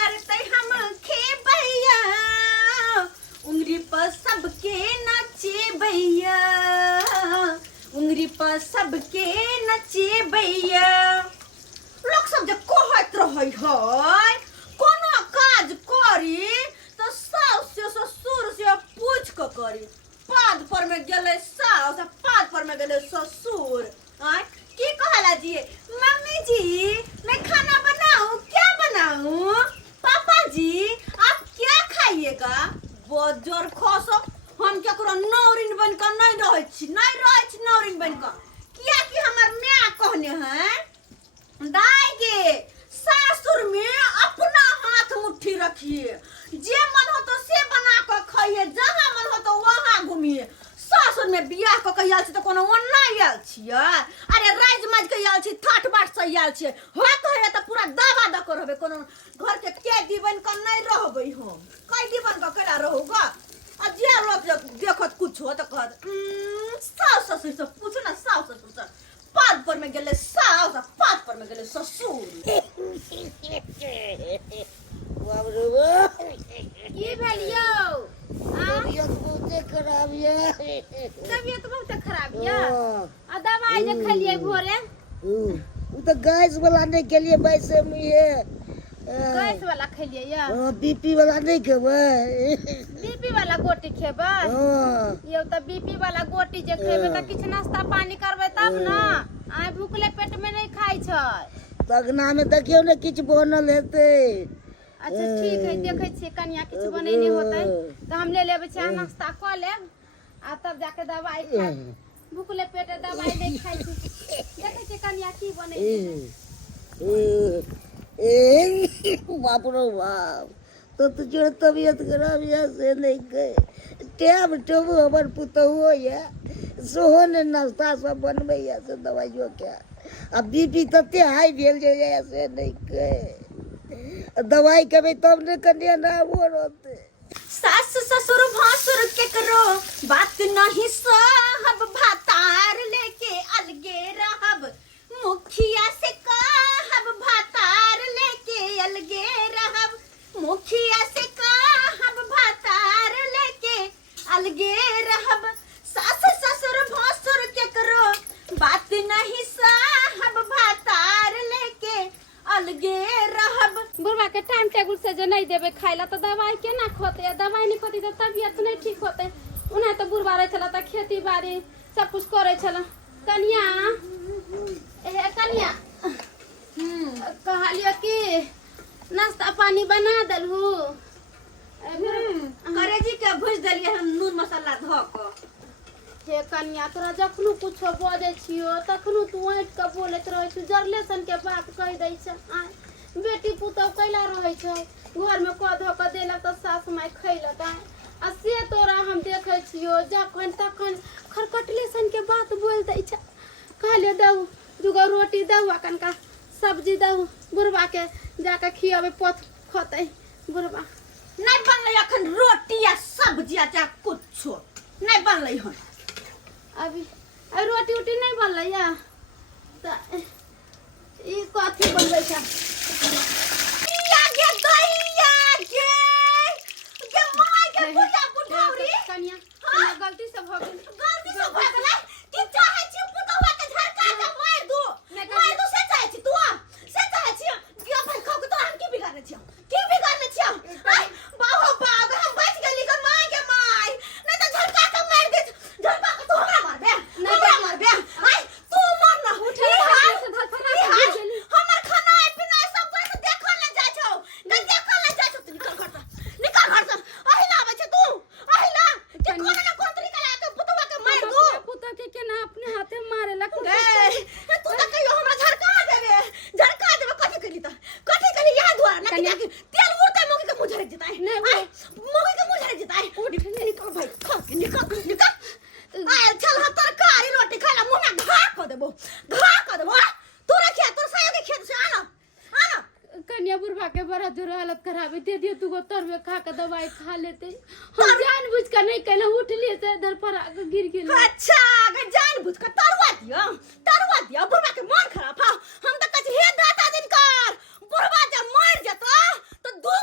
करते हम खेबैया उंगली पर सबके नचे भैया उंगली पर सबके नचे भैया लोग सब जब कहत रहे है कोनो काज करी तो सास से ससुर से पूछ के करी पाद पर में गेले सास पाद पर में गेले ससुर आय की कहला जी मम्मी जी मैं खाना बनाऊं क्या बनाऊं पापा जी आप क्या खाइएगा बहुत जोर खोसो हम क्या करो नौरिन बनकर नहीं रहे छी नौरिन बनकर किया कि हमर मां कहने हैं दाई के सासुर में अपना हाथ मुट्ठी रखिए जे मन हो तो से बना कर खाइए जहां मन हो तो वहां घूमिए सासुर में बियाह को कहियाल छी तो कोनो ओन्ना आयल छियै अरे राज मज के आयल छी ठाठ बाट से आयल छी होत है त पूरा दावा द कर रहबे कोनो घर के कैदी बन कर नहीं रहबे हम कैदी बन कर केला रहूगा आ जे लोग देखत कुछ हो त कहत सास ससुर से पूछो ना सास ससुर से पाद पर में गेले सास पाद पर में गेले ससुर बाप रे बाप की भेलियो तबियत बहुत खराब है तबियत बहुत खराब है आ दवाई जे खलिए भोरे उ तो गैस वाला नहीं के लिए वैसे में है गैस वाला खलिए या बीपी वाला नहीं खेबै बीपी वाला गोटी खेबै यो त बीपी वाला गोटी जे खेबै त किछ नाश्ता पानी करबै तब ना आइ भूखले पेट में नहीं खाइ छै तगना में देखियो ने किछ बनल हेते अच्छा ठीक है देखै छी कनिया किछ बनेने होतै त हम ले लेबै चाय नाश्ता क लेब आ तब जाके दवाई खाइ भूखले पेटे दवाई नहीं खाइ छी देखै छी कनिया की बनै ए बाप रे बाप तो तुझे तबियत खराब है से नहीं गए टेब टेबू हमर पुतहुओ है सोहो ने नाश्ता सब बनबै है से दवाइयो क्या अब बीपी तते हाई भेल जे से नहीं गए दवाई खेबै तब ने कन्या ना वो रहते सास ससुर भासुर के करो बात नहीं सहब भातार लेके अलगे रहब मुखिया से कहब भातार लेके अलगे रहब मुखिया से कहब भातार लेके अलगे रहब सास ससुर भासुर के करो बात नहीं सहब भातार लेके अलगे रहब बुढ़वा के टाइम टेबल से जे नहीं देबे खाइला तो दवाई केना खोते दवाई नहीं खोती तो तबियत नहीं ठीक होते उन्हें तो बुढ़वा रहे छला त खेती बाड़ी सब कुछ करे छला कन्या ए कन्या कहलियो कि नाश्ता पानी बना दलहु करेजी के भूज देलिए हम नून मसाला ध क हे कन्या तोरा जखनु कुछो बजै छियो तखनु तू ऐठ के बोलैत रहै छी जरलेसन के बात कह दै छ बेटी पुतौ कैला रहै छ घर में क ध के देलक त सास माय खैलक आ से तोरा हम देखै छियो जखन तखन खरकटलेसन के बात बोल दै छ कहलियो दऊ दुगो रोटी दऊ कनका सब्जी दऊ बुढ़वा के जाके खियाबे पथ खतै बुढ़वा नहीं बनलै अखन रोटी या सब्जी या कुछो नहीं बनलै हन अभी रोटी उटी नहीं बनलै या त ई कथी बनबै छ या गे दैया गे माय के बुढ़ा बुढ़ौरी कन्या गलती से भ गेलै की चाहे छी पुतवा के झरका के मार दू से चाहे छी तू से चाहे छी यो भाई खाओ तो हम की बिगाड़ने छी बाहो बाग हम बच गेली ग माय के माय नहीं तो झरका के मार दे झरका के तो हमरा मारबे आई तू मार ना उठे हमर खाना पीना सब कोई देखल ले जाय छौ न देखल ले जाय छौ तू निकल घर से अहिला आबै छ तू अहिला के कोन ना कोन तरीका ला के पुतवा के मार दू पुतवा के केना अपने हाथे मारे ला तू त कहियो हमरा झरका देबे कथी कली यहां द्वार ना कि तेल उड़ते मोगी के मुंह झरक जताए मोगी के मुंह झरक जताए निकल भाई खा के निकल आय चल ह तरकारी रोटी खाला मुंह में घा क देबो तोरा खेत तोर साया के खेत से आना कन्या बुढ़वा के बड़ा जोर हालत खराब है दे दियो तू को तरवे खा के दवाई खा लेते हम जानबूझ के नहीं कहले उठ लिए से इधर पर गिर गेल अच्छा अगर जानबूझ के तरवा दियो बुढ़वा के मन खराब हा हम त कछ हे दाता दिन कर बुढ़वा जब मर जतो तो 2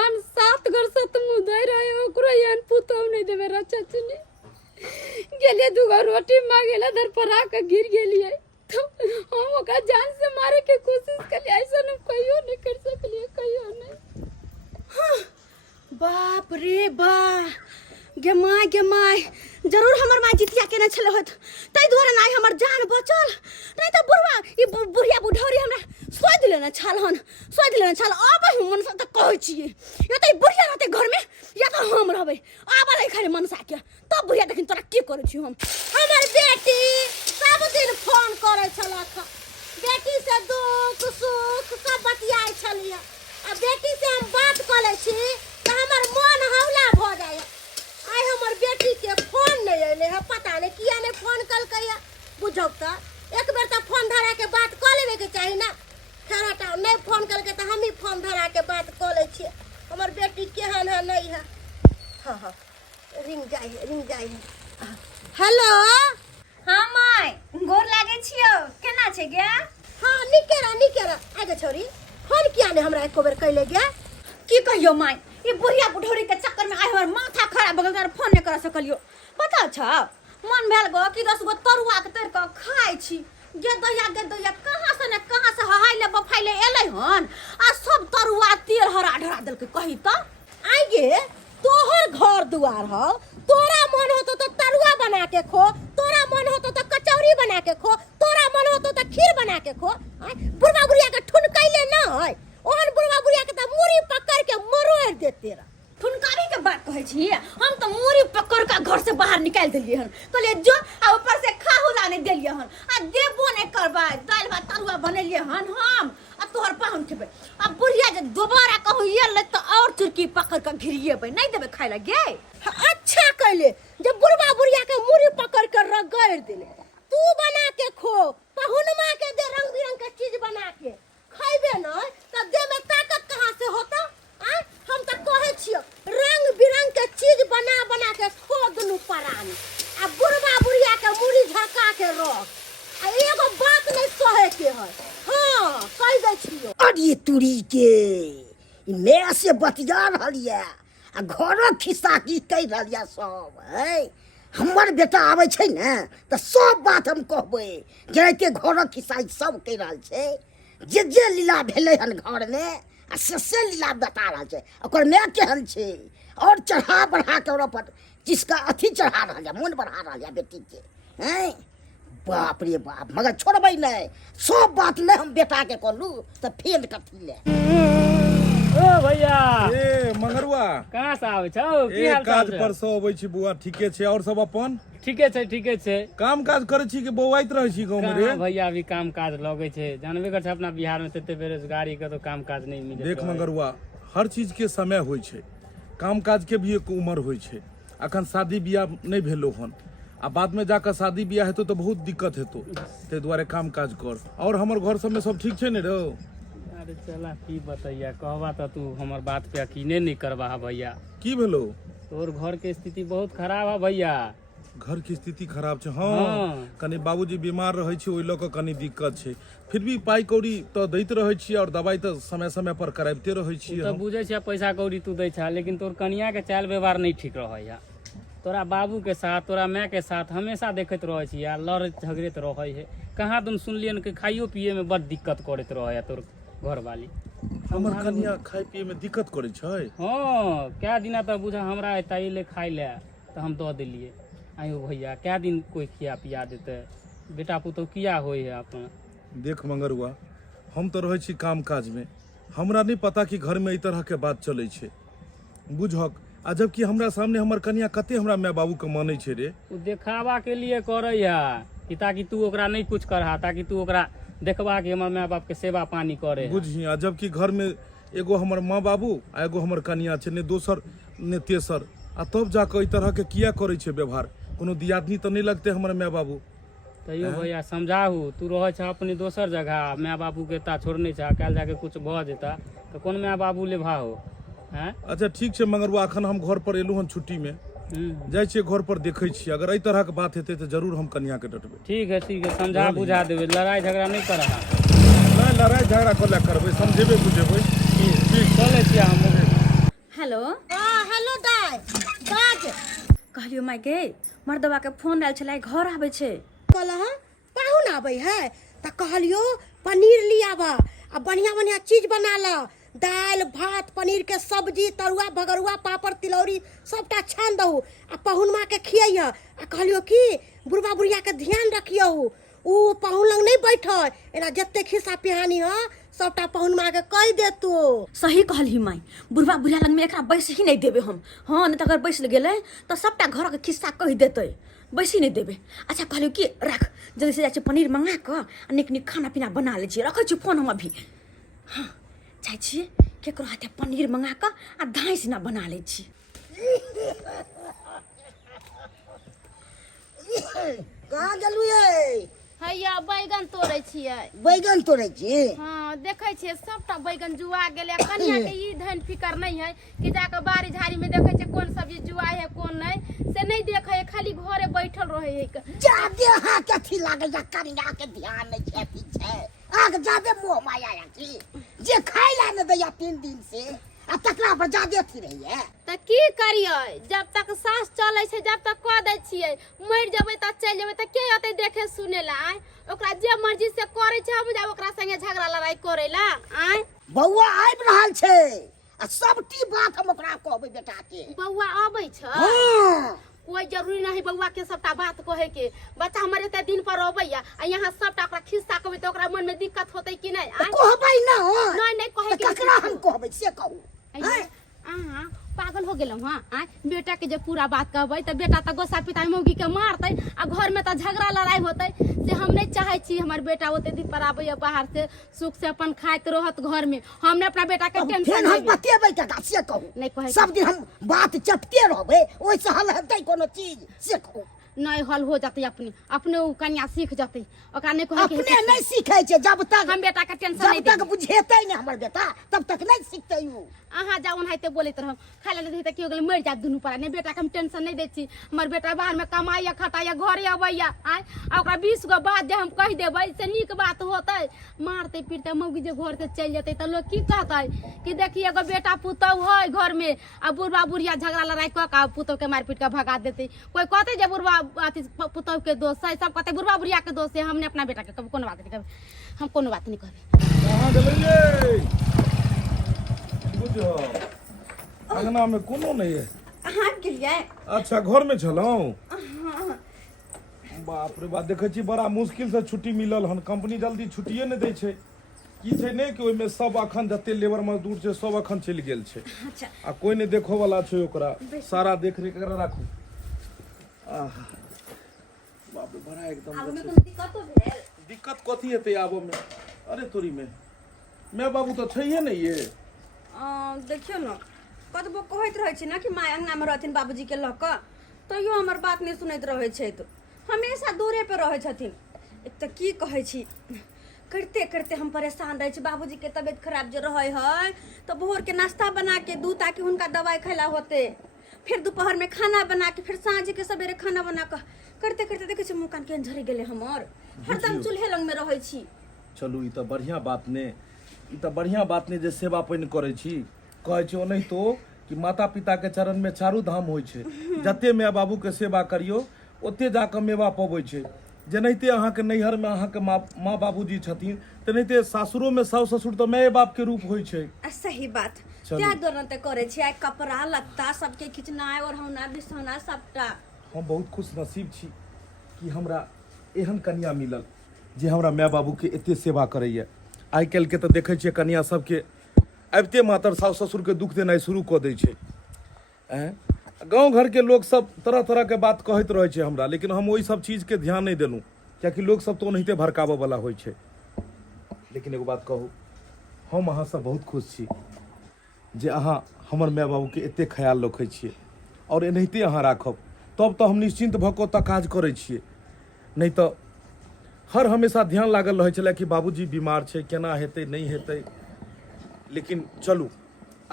जान 7 घर से तुम उधर रहे हो ओकरो यान पुतौ नहीं देवे रा चाचनी गेले 2 घर रोटी मांगेला दर पर आके गिर गेलिए तो हम ओका जान से मारे के कोशिश कलिए ऐसा न कहियो नहीं कर सकलिए कहियो नहीं। बाप रे बा गे माय जरूर हमर माय जितिया केने छले होत तै दुआरे नाय हमर जान बचल नहीं त बुढ़वा ई बुढ़िया बुढ़ौरी हमरा सोइ दिले न छल अब हम सब त कहै छिए या त बुढ़िया रहते घर में या त हम रहबै अब लै खाली मनसा के तब बुढ़िया देखिन तोरा की करै छी हम हमर बेटी सब दिन फोन करै छलक बेटी से दुख सुख सब बतियाइ छलिए आ बेटी से हम बात क लै छी त हमर मन हौला भ जाय आई हमर बेटी के फोन नहीं अइले है पता नहीं किया नहीं फोन कलकै है बुझौ त एक बेर त फोन धरा के बात क लेबे के चाही ना खराटा नहीं फोन कलकै त हम ही फोन धरा के बात क लै छिए हमर बेटी केहन है नहीं है हां रिंग जाय है हेलो हां माय गोर लागे छियो केना छै गे हां निकेरा आगे छोरी फोन किया नहीं हमरा एको बेर कैले गे की कहियो माय ये बुढ़िया बुढ़ौरी के चक्कर में आइ हमर माथा खराब भ गेल तार फोन नहीं कर सकलियो पता छ मन भेल गो कि 10 गो तरुआ के तर के खाइ छी गे दैया कहां से हहाइले बफाइले एलै हन आ सब तरुआ तेल हरा ढरा देल के कहि त आइ गे तोहर घर दुआर हो तोरा मन होतो तो तरुआ बना के खो तोरा मन होतो तो कचौरी बना के खो तोरा मन होतो तो खीर बना के खो बुढ़वा बुढ़िया के ठुनकैले न है ओहन बुढ़वा बुढ़िया के त मूरी पकड़ के मरोड़ देते रा ठुनकावी के बात कहै छी हम त मूरी पकड़ के घर से बाहर निकाल देलिए हन कहले जो आ ऊपर से खाहुला नहीं देलिए हन आ देबो नहीं करबा दाल भात तरुआ बनेलिए हन हम आ तोहर पाहुन खेबे आ बुढ़िया जे दोबारा कहू ये ले त और चुरकी पकड़ के घिरिएबे नहीं देबे खाइ ला गे अच्छा कहले जे बुढ़वा बुढ़िया के मूरी पकड़ के रगड़ देले तू बना के खो पाहुनमा के दे रंग बिरंग के चीज बना के खाइबे न त देह में ताकत कहां से होता आ हम त कहै छियो रंग बिरंग के चीज बना के खो दुनु परानी आ बुढ़वा बुढ़िया के मुड़ी झका के रख आ एगो बात नहीं सहे के है हां कह दै छियो अरे तुरी के मैं से बतिया रहलिए आ घरो खिस्सा की कह रहलिए सब है हमर बेटा आवे छै ने त सब बात हम कहबै जेते घरो खिस्सा सब कह रहल छै जे लीला भेलै हन घर में आ से लीला बता रहल छै ओकर मैं केहन छै और चढ़ा बढ़ा के ओकरा पर जिसका अथी चढ़ा रहल है मन बढ़ा रहल है बेटी के हैं बाप रे बाप मगर छोड़बै नहीं सब बात ले हम बेटा के कहलू त फेल कथी ले ओ भैया ए मंगरुआ कहाँ से आवे छौ की हाल चाल काज पर से अबै छी बुआ ठीके छै और सब अपन ठीके छै काम काज करै छी कि बौआइत रहै छी गांव में रे कहाँ भैया अभी काम काज लगे छै जानबे कर छै अपना बिहार में तते बेरोजगारी के तो काम काज नहीं मिले देख मंगरुआ हर चीज के समय होय छै काम काज के भी एक उम्र होय छै अखन शादी बियाह नहीं भेलो हन आ बाद में जाकर शादी बियाह हेतौ तो बहुत दिक्कत हेतौ ते दुआरे काम काज कर और हमर घर सब में सब ठीक छै ने रे अरे चला की बताइया कहबा तो तू हमर बात पे यकीने नहीं करबा भैया की भेलो तोर घर के स्थिति बहुत खराब है भैया घर की स्थिति खराब छै हाँ कनी बाबूजी बीमार रहै छै ओइ ल क कनी दिक्कत छै फिर भी पाई कौड़ी तो दैत रहै छी और दवाई तो समय समय पर कराबते रहै छी तो बुझे छै पैसा कौड़ी तू दै छ लेकिन तोर कनिया के चाल व्यवहार नहीं ठीक रहै है तोरा बाबू के साथ तोरा माँ के साथ हमेशा देखत रहै छी यार लड़ झगड़त रहै है कहाँ तुम सुनलियन कि खाइयो पिए में बड़ दिक्कत करत रहै है तोर घर वाली हमर कनिया खाय पिए में दिक्कत करे छै हाँ क्या दिन तक बुझा हमरा ताई ले खाई ले तो हम दे दिलिए आयो भैया क्या दिन कोई खिया पिया देते बेटा पुतौ किया होय है अपना देख मंगरुआ हम तो रहै छी काम काज में हमरा नहीं पता कि घर में ई तरह के बात चलै छै बुझक आ जबकि हमरा सामने हमर कनिया कते हमरा माय बाबू के मानै छै रे उ देखावा के लिए करे है कि ताकि तू ओकरा नहीं कुछ करहा ताकि तू ओकरा देखबा कि हमर माय बाप के सेवा पानी करे बुझी आ जबकि घर में एगो हमर माँ बाबू आ एगो हमर कनिया छै ने दोसर ने तेसर आ तब जाके ई तरह के किया करे छै व्यवहार कोनो दियादनी तो नहीं लगते हमर माय बाबू तैयो भैया समझाहू तू रह छ अपनी दोसर जगह माय बाबू के ता छोड़ने छ काल जाके कुछ भ जेता तो कौन माय बाबू ले भाहो हैं अच्छा ठीक छै मंगरुआ अखन हम घर पर एलू हन छुट्टी में जाइ छियै घर पर देखै छी अगर एहि तरह के बात हेतै तो जरूर हम कनिया के डटबै ठीक है समझा बुझा देबै लड़ाई झगड़ा नहीं करहा नहीं लड़ाई झगड़ा करला करबै समझेबै बुझेबै ठीक चले छियै हम हेलो हाँ हेलो दाय बाज कहलियो माय गे मर्दवा के फोन आयल छलै घर आबै छै कहलह पाहुन आबै है त कहलियो पनीर लियाबा आ बढ़िया बढ़िया चीज बना ला दाल भात पनीर के सब्जी तरुआ भगरुआ पापड़ तिलौरी सबटा छान दहु आ पाहुन माँ के खियैया आ कहलियो कि बुढ़बा बुढ़िया के ध्यान रखियो उ पाहुन लग नहीं बैठो एना जते खिस्सा पिहानी ह सबटा पाहुन माँ के कह देतो सही कहली माय बुढ़वा बुढ़िया लग में एकरा बैस ही नहीं देबे हम हाँ नहीं तो अगर बैस गेलै तो सबटा घर के खिस्सा कह देतै बैसी नहीं देबे अच्छा कहलियो कि रख जल्दी से जाए पनीर मंगा कऽ आ नीक नीक खाना पीना बना लै छियै रखै छी फोन हम अभी हाँ जाइ छियै केकरो हाथे पनीर मंगा कऽ आ धाइस ना बना लै छी कहाँ गेलू ये हैया बैगन तोड़ै छियै बैगन तोड़ै छी हाँ देखै छियै सबटा बैगन जुआ गेलै कनिया के ई धन फिकर नहीं है कि जाके बाड़ी झाड़ी में देखै छै कोन सब्जी जुआ है कोन नहीं से नहीं देखे है खाली घरे बैठल रहे है जादे हाथ अथी लागे या कनिया के ध्यान नहीं छै पीछे आग जादे मोह माया या की जे खाइ ला न दैया 3 दिन से आ तकरा पर जादे अथी रही है त की करियै जब तक सास चलै छै जब तक कह दै छियै मरि जेबै त चलि जेबै त के अतै देखे सुने ला आय ओकरा जे मर्जी से करे छै हम जाब ओकरा संगे झगड़ा लड़ाई करे ला आय बौआ आबि रहल छै आ सबटी बात हम ओकरा कहबै बेटा के बौआ आबै छै हां कोई जरूरी नहीं बउआ के सबटा बात कहे के बच्चा हमारे एते दिन पर अबैया आ यहाँ सबटा ओकरा खिस्सा कहबै त ओकरा मन में दिक्कत होतै कि नहीं आय कहबै ना नहीं नहीं कहे के ककरा हम कहबै से कहू अहाँ पागल हो गेलौ हां आय बेटा के जे पूरा बात कहबै त बेटा त गोसा पिता मौगी के मारतै आ घर में त झगड़ा लड़ाई होतै से हम नहीं चाहे छी हमर बेटा ओते दिन पर आबैया बाहर से सुख से अपन खाइत रहत घर में हमने अपना बेटा के टेंशन हम बतेबै त से कहू नहीं कहे सब दिन हम बात चपते रहबै ओइ से हल हेतै कोनो चीज से कहू नहीं हल हो जाते अपने उ कन्या सीख जाते ओकरा नहीं कहे अपने नहीं सीखै छै जब तक हम बेटा के टेंशन नहीं जब तक बुझेतै नहीं हमर बेटा तब तक नहीं सीखतै उ अहाँ जाउन है बोलते रह खाई ले तो की हो गए मर जात दुनू पर नहीं बेटा के हम टेंशन नहीं दै छी हमर बेटा बाहर में कमाइया खटाइया घरे अबैया आय ओकरा 20 गो बात जे हम कह देबै से नीक बात होतै मारते पीटते मौगी जे घर से चल जेतै त लोग की कहतै कि देखिए एगो बेटा पुतौ है घर में आ बुढ़वा बुढ़िया झगड़ा लड़ाई क के पुतौ के मार पीट के भगा देतै कोई कहतै जे बुढ़वा अथी पुतौ के दोस्त है सब कहतै बुढ़वा बुढ़िया के दोस्त है हमने अपना बेटा के कभी कोनो बात नहीं कहबै हम कोनो बात नहीं कहबै कहाँ गेलै बुझो अंगना में कोनो नहीं है अहाँ गेलियै अच्छा घर में छलौं बाप रे बाप देखै छी बड़ा मुश्किल से छुट्टी मिलल हन कंपनी जल्दी छुट्टिए नहीं दै छै की छै नहीं कि ओइमे सब अखन जते लेबर मजदूर छै सब अखन चलि गेल छै अच्छा आ कोई नहीं देखो वाला छै ओकरा सारा देख रेख कर राखू आहा बाप रे बड़ा एकदम आगू में कोनो दिक्कतो भेल दिक्कत कथी हेतै आबो में अरे तोरी में मैं बाबू तो छैहे नहीं ये देखियो न कतबो कहैत रहै छी ना कि माय अंगना में रहथिन बाबूजी के लऽ कऽ तैयो हमर बात नहीं सुनैत रहै छै तो हमेशा दूरे पे रहै छथिन एक तऽ की कहै छी करते करते हम परेशान रहे छी बाबूजी के तबियत खराब जे रहे है तो भोर के नाश्ता बना के दू ताकि हुनका दवाई खैला होते फिर दोपहर में खाना बना के फिर साँझ के सवेरे खाना बना के करते करते देखे छी मुँह कान केहन झरि गेले हमर हरदम चूल्हे लग में रहै छी चलू ई तऽ बढ़िया बात ने ई तऽ बढ़िया बात ने जे सेवा पानि करै छी कहै छी ओनहि तो कि माता पिता के चरण में चारू धाम होइ छै जते माय बाबू के सेवा करियो ओते जाके मेवा पबै छै जेनाहिते अहाँके नैहर में अहाँके माँ बाबूजी छथिन तेनाहिते सासुरो में साउस ससुर तऽ माय बाप के रूप होइ छै सही बात क्या दोनों ते करे छी आइ कपड़ा लत्ता सबके खिचनाइ और होना बिछौना सबटा हम बहुत खुश नसीब छी कि हमरा एहन कन्या मिलल जे हमरा माय बाबू के एते सेवा करैया आइ काल्हि के तऽ देखै छियै कन्या सबके आबिते मातर साउस ससुर के दुख देनाइ शुरू कऽ दै छै गाँव घर के लोग सब तरह तरह के बात कहैत रहै छै हमरा लेकिन हम ओहि सब चीज के ध्यान नहीं देलहुँ कियाकि लोग सब तो ओनाहिते भड़काबऽ वाला होइ छै लेकिन एगो बात कहू हम अहाँ सब बहुत खुश छी जे अहाँ हमर माय बाबू के एते ख्याल रखै छियै और एनाहिते अहाँ राखब तब तो हम निश्चिंत भऽ कऽ ओतऽ काज करै छियै नहीं तो हर हमेशा ध्यान लागल रहै छलै कि बाबूजी बीमार छै केना हेतै नहीं हेतै लेकिन चलू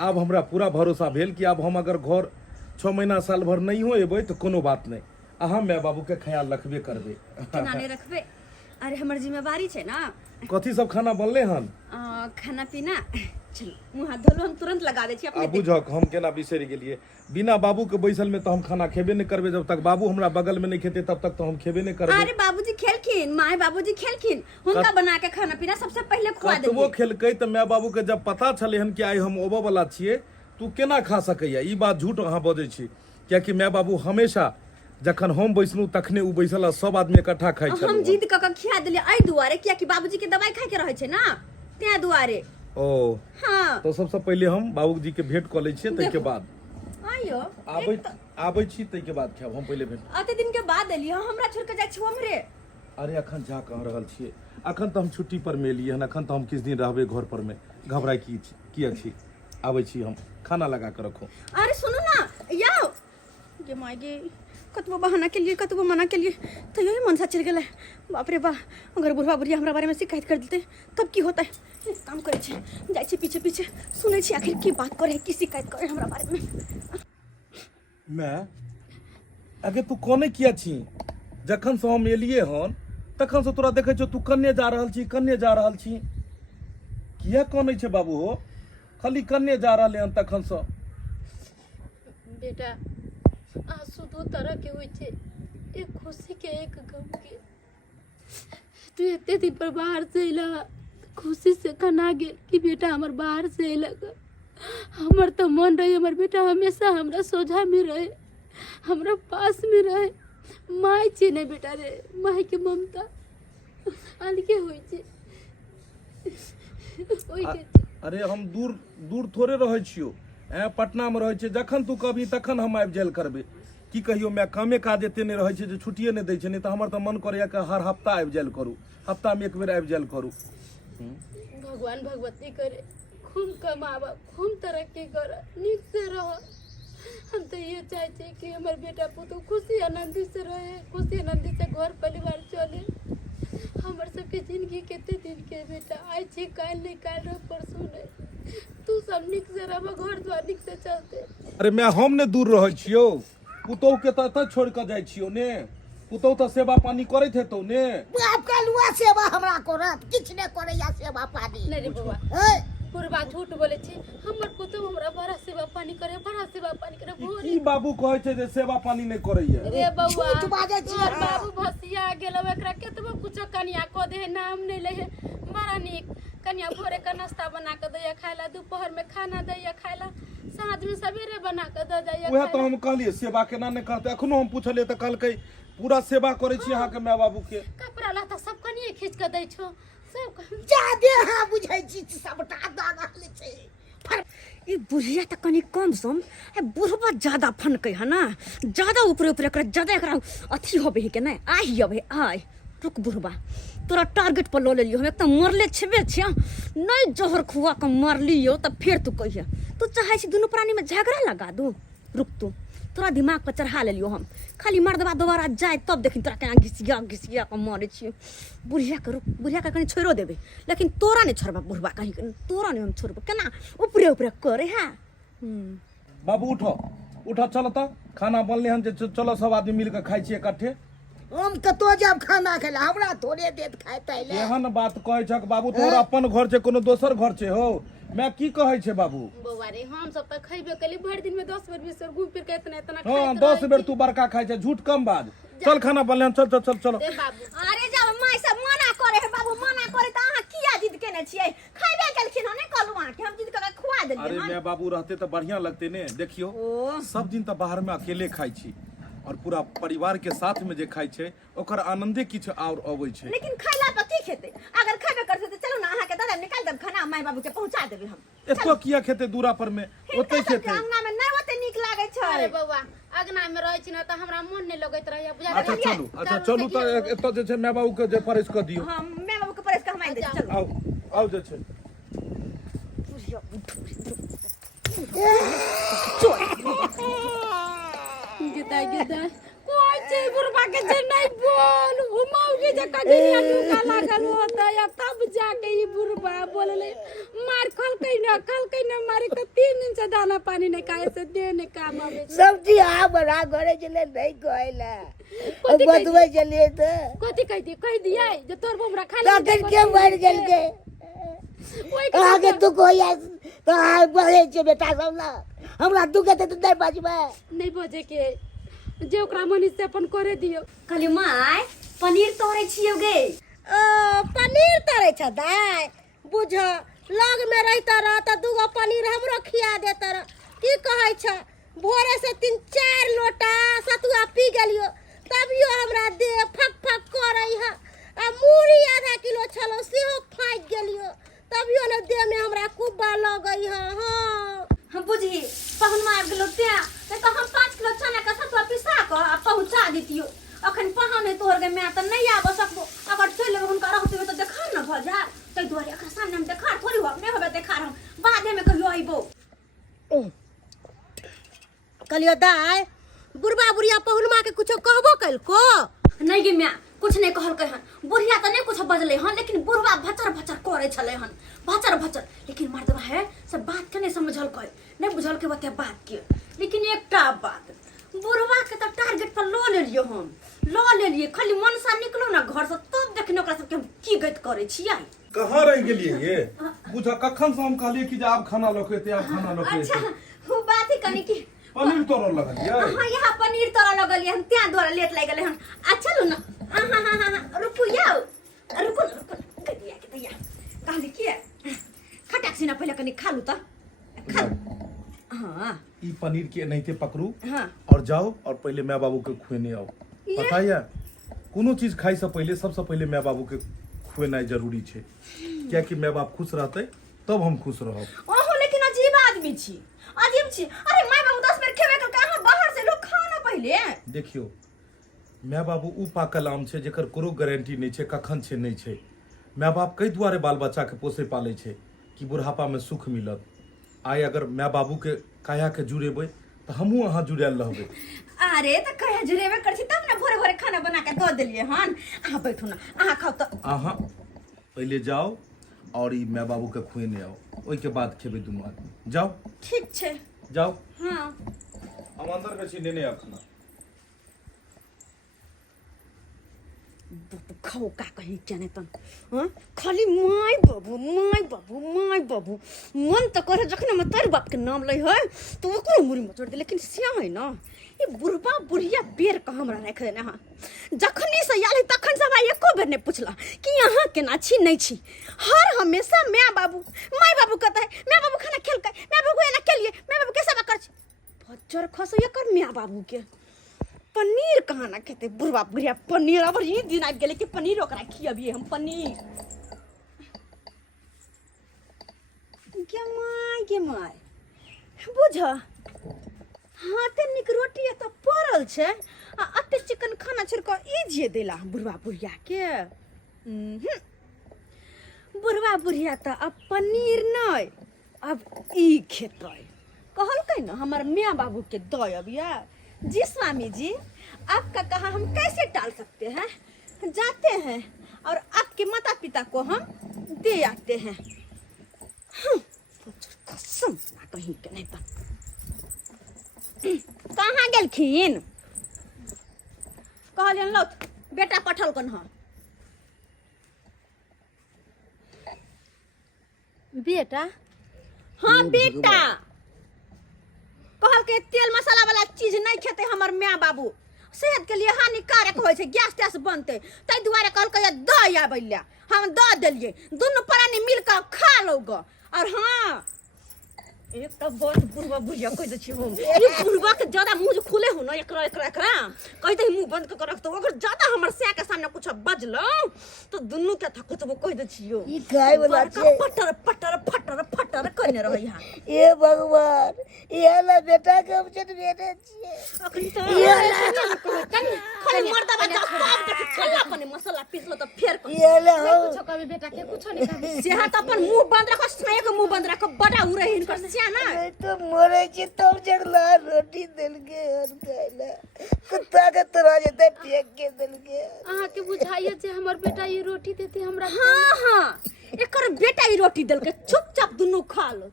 आब हमरा पूरा भरोसा भेल कि आब हम अगर घर 6 महीना साल भर नहीं हो एबै तो कोनो बात नहीं अहाँ माय बाबू के ख्याल रखबे करबै केना नहीं रखबे अरे हमर जिम्मेवारी छै ना। कथी सब खाना बनले हन? खाना पीना चलो मुँह हाथ धोलो, हम तुरंत लगा दै छी अपने। आ बुझक हम केना बिसरि गेलिए, बिना बाबू के बैसल में तो हम खाना खेबे नहीं करबे, जब तक बाबू हमरा बगल में नहीं खेते तब तक तो हम खेबे नहीं करबे। अरे बाबूजी खेलखिन, माय बाबूजी खेलखिन, हुनका बना के खाना पीना सबसे पहले खुआ कतबो देलिए। खेलकै त माय बाबू के जब पता चले हन कि आइ हम ओबे वाला छिए, तू केना खा सकैया? ई बात झूठ अहाँ बजै छी, कियाकि माय बाबू हमेशा जखन हम बैसलू तखने उ बैसल, सब आदमी इकट्ठा खाइ छलू। हम जिद क के खिया देलिए एहि दुआरे कियाकि बाबूजी के दवाई खाए के रहे छै ना, तें दुआरे। ओ हाँ तो सबसे पहले हम बाबूजी के भेंट क लै छियै, तै के बाद आइयो आबै छी, तै के बाद खाएब हम पहले भेंट। अते दिन के बाद एलिए, हमरा छोड़ के जाय छी हमरे। अरे अखन जा कहाँ रहल छियै? अखन तो हम छुट्टी पर में एलिए हन, अखन तो हम किछ दिन रहबे घर पर में, घबराई की अछि? आबै छी हम, खाना लगा के रखो। अरे सुनो ना याओ, ये मायगे कतबो बहाना के लिए कतबो मना के लिए तो यही मन सा चल गेला। बाप रे बा, अगर बुढ़वा बुढ़िया हमरा बारे में शिकायत कर देते तब की होता है? एक काम करे छे, जाय छे पीछे पीछे सुनै छी आखिर की बात करे, की शिकायत करे हमरा बारे में। मैं आगे तू कोने किया छी? जखन से हम एलिए हन तखन से तोरा देखे छो तू कन्ने जा रहल छी, कन्ने जा रहल छी। किया कोने छे बाबू हो? खाली कन्ने जा रहले हन तखन से। बेटा आंसू दो तरह के होइ छै, एक खुशी के एक गम के। तू एते दिन पर बाहर से अइला, खुशी से कना गेल कि बेटा हमर बाहर से अइलक। हमर तो मन रहे हमर बेटा हमेशा हमरा सोझा में रहे, हमरा पास में रहे। माय छै ने बेटा रे, माय के ममता अलगे होइ छै। ओइ के अरे हम दूर दूर थोड़े रहे छियो, पटना में रहे छियै। जखन तू कहबी तखन हम आबि जाइल करबे। की कहियो मैं कामे काज एते नहीं रहे छै जे छुट्टिए नहीं दै छै, नहीं तो हमर तो मन करैया कि हर हफ्ता आबि जाइल करू, हफ्ता में एक बेर आबि जाइल करू। भगवान भगवती करे खूब कमावा, खूब तरक्की कर, नीक से रह। हम तो ये चाहे छे कि हमार बेटा पुतौ खुशी आनंदी से रहे, खुशी आनंदी से घर परिवार चले। हमर सबके जिंदगी केते दिन के बेटा, आइ छी काल नहीं, काल रह परसों नहीं। तू सब नीक से रह, घर द्वार नीक से चलते। अरे मैं हम ने दूर रहे छियो, पुतौ के तो एतऽ छोड़ के जाइ छियो ने। पुतौ तो सेवा पानी करैत हेतौ ने। बाप का लुआ सेवा हमरा करत, किछ ने करैया सेवा पानी। नहीं रे बउआ, ए पूर्वा झूठ बोले छी। हमर पुतौ हमरा बड़ा सेवा पानी करे, बड़ा सेवा पानी करे। भोरे ई बाबू कहै छै जे सेवा पानी नहीं करैया। रे बउआ झूठ बाजै छी तोहर अहाँ। बाबू भसिया गेलो, एकरा केतबो कुछो कनिया क दे, नाम नहीं ले है। बड़ा नीक कनिया भोरे का नाश्ता बना के दैया खाइला, दोपहर में खाना दैया खाइला, साँझ में सवेरे बना के दे दैया उहे तो खाइला। हम कहलिए सेवा केना नहीं करते। अखनो हम पूछलिए तो कहलकै पूरा सेवा करे छी अहाँ के माय बाबू के। कपड़ा लत्ता सब कनिए खींच के दै छो सब। जादे हाँ बुझै छी सबटा दादा ले छै। ई बुढ़िया त कनी कम सम, बुढ़वा ज्यादा फनकै है ना, ज्यादा ऊपरे ऊपरे कर, ज्यादा एकरा अथी होबे है के नहीं। आइ अबे आइ, रुक बुढ़वा तोरा टारगेट पर लो ले लियो। हम एकदम मरले छेबे छिया, नहीं जहर खुआ के मार लियो तब फिर तू कहिए तू चाहे छी दोनों प्राणी में झगड़ा लगा दू। रुक तू, तोरा दिमाग पर चढ़ा ले लियो हम, खाली मर्दबा दोबारा जाए तब देखी तोरा केना घिसिया घिसिया के मारे छियो। बुढ़िया के रुक, बुढ़िया के कहीं छोड़ो देबे, लेकिन तोरा नहीं छोड़बा बुढ़वा, कहीं तोरा नहीं हम छोड़बो। केना ऊपरे ऊपरे करे है। बाबू उठो उठो, चलो तो खाना बनले हन, चलो सब आदमी मिल के खाइ छी इकट्ठे। हम कतो जब खाना खेला, हमरा थोड़े देत खाए तैले। एहन बात कहै छक बाबू, तोहर अपन घर छै कोनो दोसर घर छै हो? मैं की कहै छै बाबू? बउआ रे हम सब त खइबे कली, भर दिन में 10 बेर 20 बेर घूम फिर के इतना इतना हाँ खाइत 10 रहै बेर छी। तू बड़का खाइ छै, झूठ कम बाज। चल खाना बनले हन, चल चल चल चलो। ए बाबू अरे जब माय सब मना करे है बाबू, मना करे त अहाँ किया जिद केने छियै? खइबे केलखिन हने कहलु अहाँ के हम जिद करके खुआ अरे देलियै हन। मैं बाबू रहते तो बढ़िया लगते ने। देखियो ओ सब दिन तो बाहर में अकेले खाइ छी, और पूरा परिवार के साथ में जे खाइ छै ओकर आनंदे किछ और अबै छै। लेकिन खैला पर की खेते? अगर खैबे करते त चलू ना अहाँ के दादा निकाल देब खाना, माय बाबू के पहुंचा देबे हम। एतो किया खेते दूरा पर में? ओते हिनका सबके खेते। अंगना में नहीं ओते नीक लागे छै। अरे बउआ अगना में रहै छी न त हमरा मन नहीं लगैत रहैया। बुझा अच्छा चलू, अच्छा चलू तो एतो जे छै माय बाबू के जे परस क दियौ। हम माय बाबू के परस के हम आइन दे छी, चलू। आओ आओ जे छै। गेदा गेदा कोई छै बुढ़बा के जे नहीं बोल हुमाऊ के जे कगिया लुका लागल होता या तब जाके ई बुढ़बा बोलले मार खल कई न मारे तो 3 दिन से दाना पानी नहीं खाए से दे ने काम आवे छै। सब्जी आ बड़ा घरे चले नहीं कहला बदवे चले तो कथी कह दिए जे तोर बुमरा खा ले ताकत के मर गेल के आगे तू कोई तो आ बड़े छे बेटा सब ना हमरा दुखे ते नहीं बचबे नहीं बजे के जे ओकरा मनी से अपन करे दियो। कहली माय पनीर तोड़े छियो गे। पनीर तरे छ दाय बुझ लग में रहता रह त दूगो पनीर हमरो खिया देता रह की कहै छ भोरे से 3-4 लोटा सतुआ पी गेलियो तभियो हमरा देह फक फक करई है आ मूड़ी आधा किलो छलो सेहो फाइक गेलियो तभियो न देह में हमरा कुब्बा लगई है। हां हम बुझी पहुन मार गेलो त्या त हम 5 किलो चना का सतुआ पिसा क आ पहुंचा दितियो। अखन पहाने तोहर गे मैं त नहीं आब सकबो अगर चले हुनका रहते तो देखा न भ जा तै दुआरे अखन सामने में देखा थोड़ी हो नहीं होबे देखा हम बादे में कहियो आइबो। कलियो दाय बुढ़बा बुढ़िया पहुनमा के कुछो कहबो कल को नहीं गे मैं कुछ नहीं कहल हन बुढ़िया तो नहीं कुछ बजले हन लेकिन बुढ़वा भचर भचर करे छले हन भचर भचर लेकिन मर्दवा है सब बात के नहीं समझल कह नहीं बुझल के बते बात के। लेकिन एकटा बात बुढ़वा के तो टारगेट पर लो लेलिए खाली मन सा निकलो ना घर से तब देखने ओकरा सब के की गत करे छियै। कहाँ रह गेलिए ये बुझा कखन से हम कहलिए कि जे आब खाना लखेते आब खाना लखेते अच्छा वो बात ही कनी की पनीर तोड़ लगलिए। हां यहाँ पनीर तोड़ा लगलिए हम त्या द्वारा लेट लाग गेले हन। अच्छा लो ना हां रुकु याओ रुकु गदिया के तैया कहली की खटाक सिना पहले कनी खालू त खा। हां ई पनीर के नहीं थे पकड़ू हां और जाओ और पहले माँ बाबू के खुएने आओ। पता है कोनो चीज खाई से पहले सबसे पहले माँ बाबू के खुएना जरूरी है क्या कि माँ बाप खुश रहते तब हम खुश रहब। ओहो लेकिन अजीब आदमी छी अजीब छी। अरे माय बाबू 10 मिनट खेबे कर कहां बाहर से लोग खाना पहले देखियो माँ बाबू उ पाकल आम छै जेकर कोनो गारंटी नहीं छै कखन छै नहीं छै। माँ बाप कई दुआरे बाल बच्चा के पोसे पाले छै कि बुढ़ापा में सुख मिलत। आइ अगर माँ बाबू के काया के जुड़ेबै तो हमहू अहाँ जुड़ाल रहबै। अरे त कहे जुड़ेबे कर छी तब ना भोरे भोरे खाना बना के दो देलिए हन। अहाँ बैठू ना अहाँ खाओ तो अहाँ पहले जाओ और ई माँ बाबू के खुएने आओ ओई के बाद खेबै दुनू आदमी। जाओ ठीक छे जाओ हां हम अंदर में छी नेने आ खाना। खाओ का कही जाने तन हाँ खाली माय बाबू मन तो करे जखने मैं तार बाप के नाम लई है तो ओकरो मुरी में छोड़ दे। लेकिन सिया है ना ये बुढ़बा बुढ़िया बेर का हमरा रख देना हां जखनी से आले तखन से हमरा एको बेर नहीं पूछला कि यहाँ केना छी नहीं छी। हर हमेशा माय बाबू कहता है माय बाबू खाना खेल के माय बाबू एना के लिए माय बाबू के सेवा कर छी भच्चर खसो ये कर माय बाबू के पनीर कहाँ ना खेते बुढ़वा बुढ़िया पनीर अब ये दिन आ गेले कि पनीर ओकरा खियाबिए हम पनीर के माय बुझ हाँ ते निक रोटी तो पड़ल छे आ अते चिकन खाना छोड़ के ई जे देला बुढ़वा बुढ़िया के बुढ़वा बुढ़िया तो अब पनीर नहीं अब ई खेतै कहलकै ना हमर मियाँ बाबू के दय अब या जी स्वामी जी आपका कहा हम कैसे टाल सकते हैं जाते हैं और आपके माता पिता को हम दे आते हैं। कसम ना कहीं के नहीं तो कहाँ गेलखिन कहलियन लो बेटा पठल कन हाँ बेटा हाँ बेटा कहल के तेल मसाला वाला चीज नहीं खेते हमर माँ बाबू सेहत के लिए हानिकारक होय छै गैस तैस बनते तै दुआरे कहल के दय आबैला हम द देलिए दोनों प्राणी मिलकर खा लोग। और हाँ एक तो बहुत बुढ़वा बुढ़िया कह दे छी हम ये बुढ़वा के ज्यादा मुंह खुले हो ना एकरा कह दे मुंह बंद कर रख तो अगर ज्यादा हमर से के सामने कुछ बजलो तो दुनू के थकतबो कह दे छियो ई गाय वाला छे पटर पटर फटर फटर करने रह यहाँ ए भगवान ये ला बेटा के हम जन्मे दे छिए अखन तो अपन मर्दा बच्चा सब देख चला अपन मसाला पीस लो तो फेर कर ये ले हो कुछ कभी बेटा के कुछ नहीं कभी सेहा तो अपन मुंह बंद रखो स्नेह के मुंह बंद रखो बड़ा उरे हिनकर सिया ना मैं तो मरे छी तब जगला रोटी दिल के और खाइला कुत्ता के तरह जते फेंक के दिल के अहाँ के बुझाइए जे हमर बेटा ये रोटी देती हमरा हां एकर बेटा ही रोटी दल के चुपचाप दुनु खा लो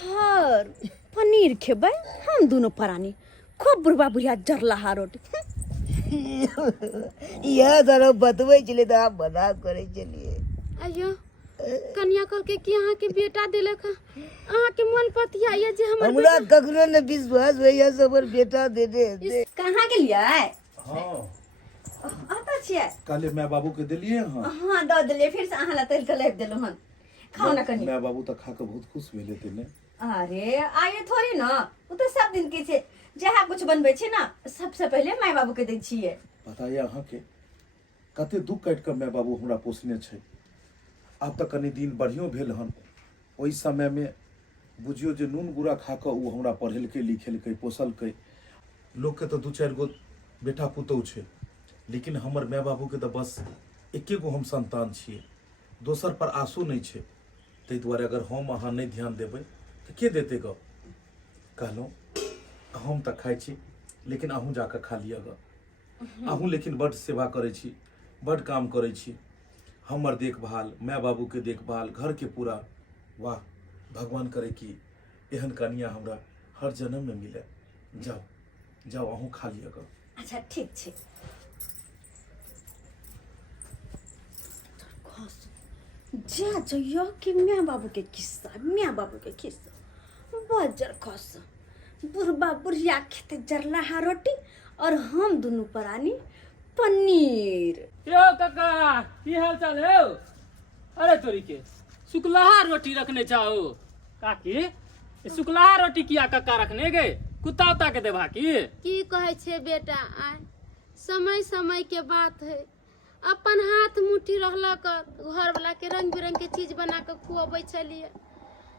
हर पनीर खेबै हम दुनु परानी खूब बुढ़वा बुढ़िया जरला रोटी यह जरा बतबै छले त आप बना करे चलिए अयो कन्या कल के कि अहाँ के बेटा देलक अहाँ के मन पतिया जे हमर हमरा ककरो ने विश्वास भैया सबर बेटा दे दे कहाँ के लिए हाँ आता छियै काले माय बाबू के दिलिए हाँ हाँ दऽ देलियै फिर से अहाँ ला तैल के लाबि देलहुँ हन खाओ ना कनी माय बाबू तो खा के बहुत खुश भेले थे ने अरे आये थोड़ी ना वो तो सब दिन के छै जहाँ कुछ बनबै छै ना सबसे पहले माय बाबू के दै छियै बताइए अहाँ के कते दुख काट के माय बाबू हमरा पोसने छै आब तक कनी दिन बढ़ियो भेल हन ओहि समय में बुझियो जे नून गुड़ा खा के उ हमरा पढ़ेलकै लिखेलकै पोसलकै लोग के तो 2-4 गो बेटा पुतौ छै लेकिन हमर माय बाबू के तो बस एके गो हम संतान छियै दोसर पर आशो नहीं छै ताहि दुआरे अगर हम अहाँ नहीं ध्यान देबै तो के देते ग कहलहुँ हम तो खाइ छी लेकिन अहूँ जाके खा लिअ ग अहूँ लेकिन बड़ सेवा करै छी बड़ काम करै छी हमर देखभाल माय बाबू के देखभाल घर के पूरा वाह भगवान करे कि एहन कन्या हमरा हर जन्म में मिले जाओ जाओ अहूँ खा लिअ ग अच्छा ठीक छै जा जइयो कि माय बाबू के किस्सा बजर खस बुढ़बा बुढ़िया खेते जरला रोटी और हम दोनों परानी पनीर यो काका की हाल चाल है अरे तोरी के शुक्लाहा रोटी रखने चाहो काकी ये शुक्लाहा रोटी किया काका रखने गए कुत्ता उता के देबा की कहे छे बेटा आय समय समय के बात है अपन हाथ मुट्ठी रहला घर वाला के रंग बिरंग के चीज बना के खुआबै छलिए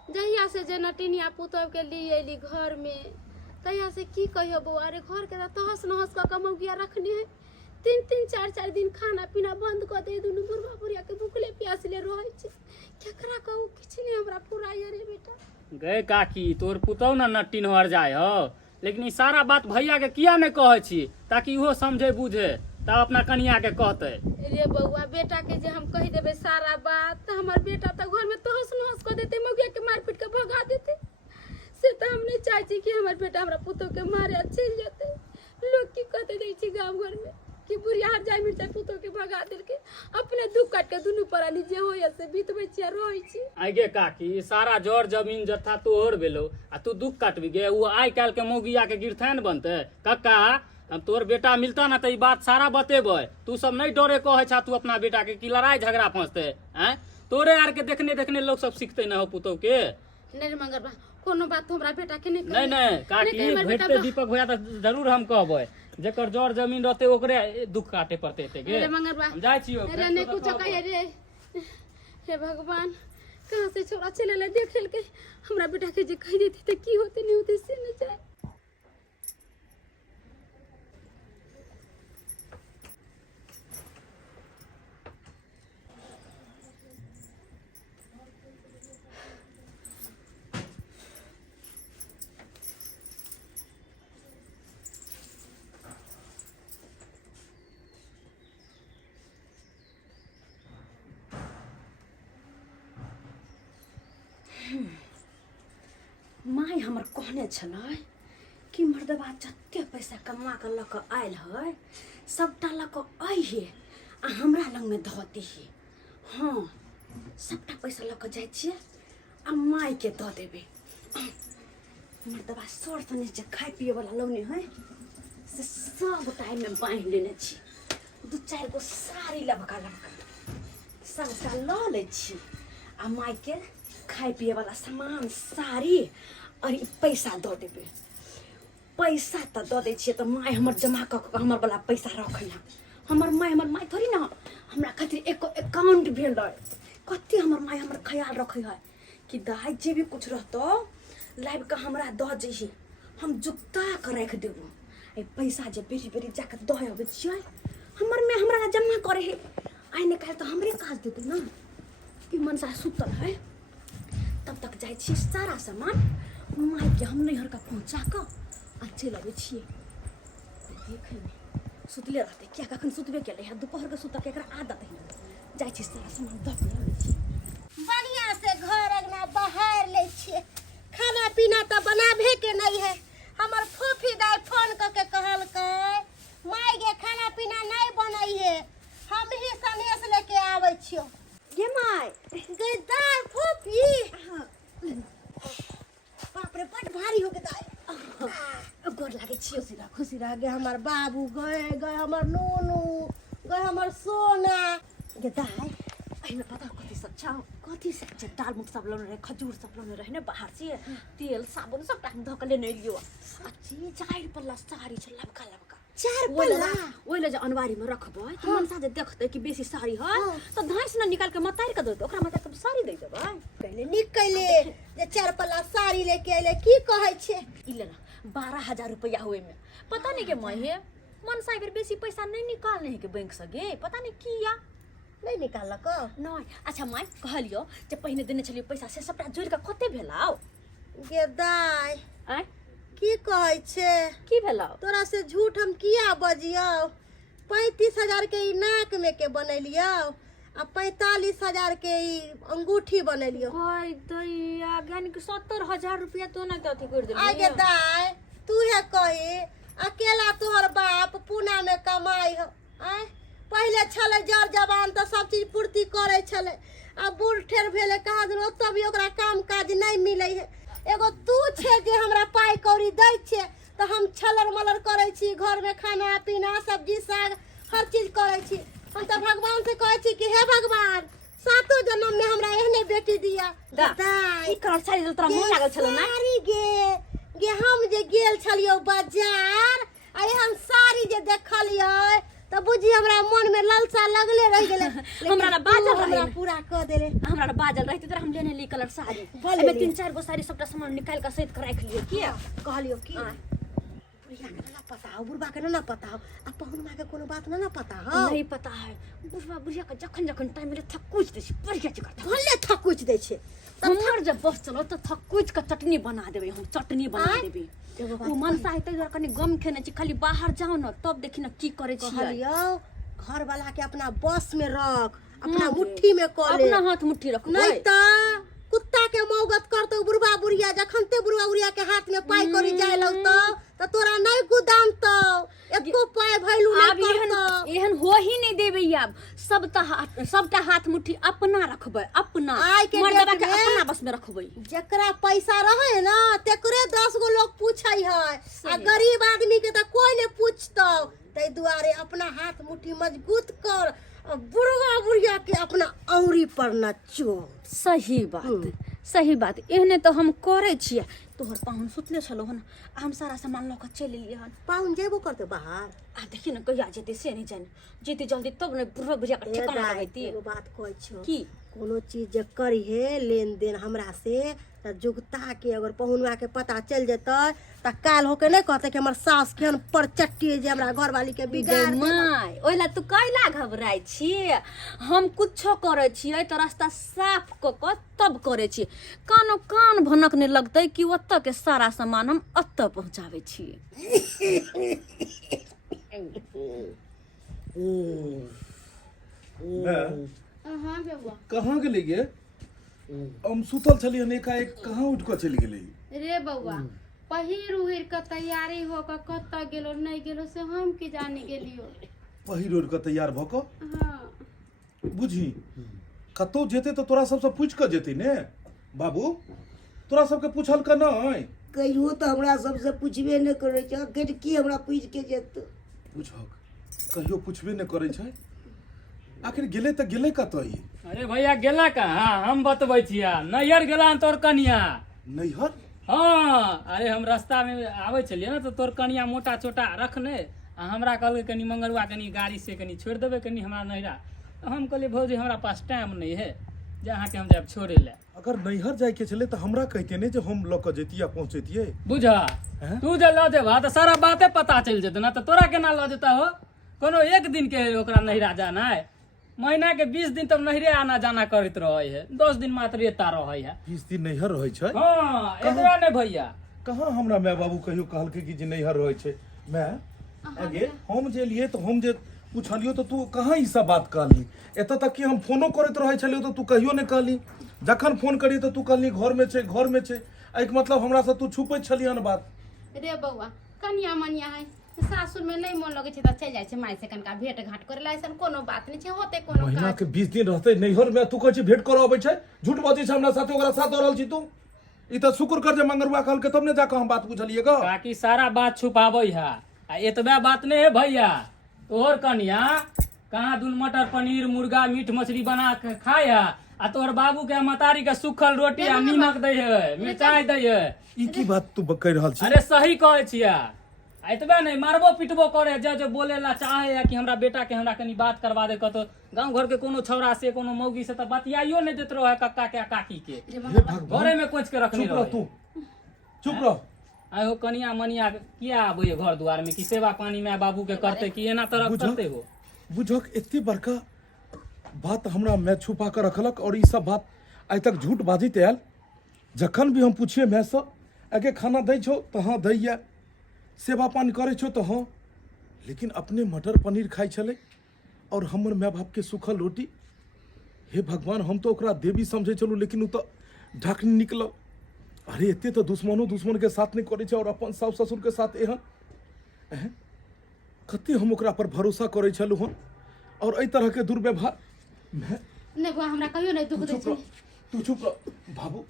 जहिया से जनटिनिया पुतौ के लिए अली घर में तहिया से की कहियो बउआ रे घर के तहस नहस क मौगिया रखनी है 3-3 4-4 दिन खाना पीना बंद कर दे दुनु बुढ़वा बुढ़िया के भूखले प्यासले रहै छै केकरा कहू किछ नहीं हमरा पुराइए रे बेटा गए काकी तोर पुतौ ना नट्टी नहर जाय हो लेकिन ई सारा बात भैया के किया नहीं कहै छी ताकि इहो समझे बुझे तब अपना कनिया के कहते रे बउआ बेटा के जे हम कह देबे सारा बात त हमर बेटा त घर में तहस नहस कर देते मौगिया के मार पीट के भगा देते से त हम नहीं चाहै छी कि हमर बेटा हमरा पुतौ के मारे चल जेते लोग की कहते दै छी गांव घर में कि बुढ़िया हट जाय मिर्चा पुतौ के भगा देल के अपने दुख काट के दुनु परानी जे होय से बीतबै छिया रहै छी आगे काकी सारा जड़ जमीन जथा तोहर भेलो आ तू दुख काटबी गे वो आइ काल के मौगिया के गिरथैन बनते काका हम तोर बेटा मिलता ना तो ई बात सारा बतेबै तू सब नहीं डरे कहे छा तू अपना बेटा के की लड़ाई झगड़ा फंसते हैं तोरे आर के देखने देखने लोग सब सीखते ना हो पुतौ के नहीं मंगरबा कोनो बात तो हमरा बेटा के नहीं नहीं काकी भेटते दीपक भैया तो जरूर हम कहबै जेकर जड़ जमीन रहते ओकरे दुख काटे पड़ते थे गे हम जाय छियो अरे ने कुछ कहिए रे हे भगवान कहां से छोरा चले ले देख लेल के हमरा बेटा के जे कह देती त की होते नहीं होते से न जाए माय हमर कहने छलै कि मर्दबा जते पैसा कमा के लऽ कऽ आयल है सबटा लऽ कऽ अइहे आ हमरा लग में धऽ दिहे हाँ सबटा पैसा लऽ कऽ जाइ छियै आ माय के दऽ देबै मर्दबा सर सने जे खाय पिए वाला लौनी है से सब टाइम में बांध लेने छी 2-4 गो साड़ी लबका सबटा लऽ लै छी आ माय के खाए पिए वाला सामान साड़ी और पैसा दऽ देबै पैसा तऽ दऽ दै छियै तऽ माय हमर जमा कऽ कऽ हमर वाला पैसा रखै है हमर माय थोड़ी ना हमरा खातिर एको अकाउंट भेल है कते हमर माय हमर ख्याल रखै है कि दाइ जे भी कुछ रहतौ लाइव के हमरा दऽ जइही हम जुक्ता के राखि देबो ए पैसा जे बेरी बेरी जाके दहे अबै छियै हमर में हमरा जमा करे है आइ ने काल तो हमरे काज देते ना कि मनसा सुतल है तब तक जाय छी सारा सामान माय के हम नैहर का पहुंचा क आ चलि अबै छियै देखे में सुतले रहते क्या कखन सुतबे केले है दोपहर के सुत के एकरा आदत है जाय छी सारा सामान दऽ के अबै छी बढ़िया से घर अंगना बहार ले छिए खाना पीना तो बनाबे के नहीं है हमर फूफी दाई फोन करके कहलकै माय गे खाना पीना नहीं बनई है हम ही सनेस लेके आवे छियो गे माय गे दाई फूफी बाप रे बड़ भारी हो के दाई गोर लागे छियो खुशी रह गए हमार बाबू गए गए हमार नोनू गए हमार सोना गे दाई अहिमे पता कथी सब छ कथी सब छ दाल मुख सब लोन रहे खजूर सब लोन रहे ने बाहर से तेल साबुन सब टाइम धऽ के लेने लियो अच्छी चार पल्ला साड़ी छ लबका लबका चार पल्ला ओइले जे अनवारी में रखबै त मनसा जे देखतै कि बेसी साड़ी है त धाइस न निकाल के मतार के देतै ओकरा मतार के साड़ी दे देबै पहले निकले जे चार पल्ला साड़ी लेके आइले की कहै छे इले ना 12,000 रुपया होए में पता नहीं के महे मनसा बेर बेसी पैसा नहीं निकालने है के बैंक से गे पता नहीं किया नहीं निकालक नहीं अच्छा माय कहलियो जे पहिने देने छलियो पैसा से सबटा जोड़ के कते भेलाओ गे दाई आय की कहै छे की भेलाओ तोरा से झूठ हम किया बजियो 35,000 के ई नाक में के बनैलियो आ 45,000 के ई अंगूठी बनैलियो हाय दैया यानी कि 70,000 रुपया तो ना कथी कर देलियो आ गे दाई तू है कही अकेला तोहर बाप पुना में कमाई हो आय पहले छले जर जवान तो सब चीज पूर्ति करे छले आ बूढ़ ठेर भेले कहा दिन ओतऽ भी ओकरा काम काज नहीं मिले है एगो तू छे जे हमरा पाई कौड़ी दै छे तो हम छलर मलर करे छी घर में खाना पीना सब्जी साग हर चीज करे छी हम तो भगवान से कहे छी कि हे भगवान सातों जन्म में हमरा एहने बेटी दिया की कर सारी तोरा मन लागल छलो ना सारी गे हम जे गेल छलियो बाजार आ हम सारी जे देखलियो तो बुझी हमरा मन में लालसा लगले रह गेले हमरा बाजल हमरा रहे पूरा क देले हमरा बाजल रहते तोरा हम लेने ली कलर साड़ी भले एमे ली। 3-4 गो साड़ी सबटा सामान निकाल के सहित के रख लियो की कहलियो कि हाँ। बुढ़िया के ना पता हो बुढ़बा के ना पता हो आ पहुनमा के कोनो बात ना पता हो नहीं पता है बुढ़वा बुढ़िया के जखन जखन टाइम मिले थकुच दे छी बढ़िया जगह भले थकुच दै छे हमर जब बस चलो तो थकुच के चटनी बना देबे हम चटनी बना आँय? देबे एगो बात वो मनसा है तै कनी गम खेने छी खाली बाहर जाओ न तब देखी न की करे छी कहलियो घर वाला के अपना बस में रख अपना मुट्ठी में क ले अपना हाथ मुट्ठी रखबै नहीं तो कुत्ता के मौगत करतो बुढ़बा बुढ़िया जखन ते बुढ़बा बुढ़िया के हाथ में पाई करी जाय लगतो तो तोरा नहीं गुदाम तो एको पाई भैलू अब नहीं एहन करतो एहन हो ही नहीं देबे अब सबटा हाथ मुट्ठी अपना रखबै अपना आइ के मर्दबा डेट के में अपना बस में रखबै जकरा पैसा रहे ना तेकरे 10 गो लोग पूछै है आ गरीब आदमी के तो कोई नहीं पूछतो तै दुआरे अपना हाथ मुट्ठी मजबूत कर और बुढ़वा बुढ़िया के अपना औरी पर न चो सही बात एहने तो हम करे छियै तोहर पाहुन सुतले छलो हन हम सारा सामान ल के चलि लिए हन पाउन जेबो करते बाहर आ देखी न कहिया जेते से नहीं जाने जेते जल्दी तब न बुढ़वा बुढ़िया के ठिकाना लगैती एगो बात कहै छौ की कोनो चीज जे करी है लेन देन हमरा से त जुगता के अगर पहुनवा के पता चल जेतै त काल होके नहीं कहते कि हमर सास केहन परचट्टी जे हमरा घरवाली के बिगाड़ दे माय ओइला तू कैला घबराई छी हम कुछो करे छियै त रास्ता साफ क के तब करे छी कान भनक नहीं लगतै कि ओत्त के सारा सामान हम अत्त पहुंचावे छियै हाँ बबुआ कहाँ गेली गे हम सुतल छलियै हन एकाएक कहाँ उठ कऽ चलि गेली रे बउआ पहिर उहिर के तैयारी हो के कत्ता गेलो नहीं गेलो से हम की जाने गेलियो पहिर ओढ़ कऽ तैयार भऽ कऽ हाँ बुझी कतौ जेते तो तोरा सबसे पूछ कऽ जेती ने बाबू तोरा सबके पूछल का नहीं कहियो तो हमरा सबसे पूछबे नहीं करे छ आखिर की हमरा पूछ के जेत पूछक कहियो पूछबे नहीं करे छै आखिर गेले तऽ गेले कतई अरे भैया गेला कहाँ हम बतबै छिया नैहर गेला तोर कनिया नैहर हाँ अरे हम रास्ता में आवे छलिए ना तो तोर कनिया मोटा चोटा रखने आ हमरा कहलकै कनी मंगरुआ कनी गाड़ी से कनी छोड़ देबे कनी हमरा नैहरा तो हम कहलिए भौजी हमरा पास टाइम नहीं है जहाँ के हम जाब छोड़े ले। अगर नैहर जाए के चले तो हमरा कहते नहीं जो हम लऽ कऽ जैतियै पहुँचैतियै। बुझा हैं? तू जे लऽ जेबा तो सारा बाते पता चल जेतै ना, तो तोरा केना लऽ जेता हो? कोनो एक दिन के ओकरा नैहरा जाना है, महीना के 20 दिन तब नैहरे आना जाना करैत रहे है, 10 दिन मात्र एता रहे है। 20 दिन नैहर रहै छै? हाँ एकरा ने भैया कहाँ हमरा माय बाबू कहियो कहलकै कि जे नैहर रहै छै। मैं आगे हम जे लिए तो हम जे पूछलियो तो तू कहाँ ई सब बात कहली? एतऽ तक कि हम फोनो करैत रहै छलियो तो तू कहियो नहि कहली। जखन फोन करियै तो तू कहली घर में छै, घर में छै। एहिके मतलब हमरा से तू छुपैत छलिहन बात। रे बौआ कनिया मनिया है, सासुर में नहीं मन लगे छै त चल जाय छै माय से कनका भेंट घाट करे ला, ऐसन कोनो बात नहीं छै, होते कोनो महीना काज। के 20 दिन रहते नैहर में, तू कहै छी भेंट करऽ अबै छै? झूठ बजै छै हमरा साथे, ओकरा साथ रहल छी तू। ई तऽ शुक्र कर जे मंगरुआ कहलकै तब ने जाके हम बात बुझलियै ग। काकी सारा बात छुपाबै है, आ एतबे बात नहीं है भैया। तोहर कनिया कहाँ दून मटर पनीर मुर्गा मीट मछली बना के खाए है, आ तोहर बाबू के मतारी के सूखल रोटी आ नीमक दै है, मिरचाई दै है। ई की बात तू कहि रहल छी? अरे सही कहै छिया। एतबे नहीं मारबो पिटबो करे, जो बोले ला चाहे है कि हमरा बेटा के हमरा कनी बात करवा दे, कतो गांव घर के कोनो छौरा से कोनो मौगी से त बतियाइयो नहीं देत रहे कक्का के काकी के, हे भगवान, घरे में कोच के रखने चुप रह रहे। तू, चुप रह। आयो कनिया मनिया किया आबे घर द्वार में कि सेवा पानी में बाबू के करते कि एना तरह करते हो? बुझक एते बड़का बात हमरा मैं छुपा कर रखलक, और ई सब बात आइ तक झूठ बाजित आयल। जखन भी हम पूछिए मैं से आगे खाना दै छो तो हाँ दैया, सेवा पानी करे छो तो हाँ, लेकिन अपने मटर पनीर खाई छले और हमर माय बाप के सूखल रोटी। हे भगवान, हम तो ओकरा देवी समझे चलू, लेकिन उ तो ढाकनी निकल। अरे एते तो दुश्मन के साथ नहीं करे छे, और अपन सास ससुर के साथ एहन कते हम ओकरा पर भरोसा करे छलू हन, और एहि तरह के दुर्व्यवहार। मैं नहीं बुआ हमरा कहियो नहीं दुख तू दे चुप छै। रह, तू चुप रह। बाबू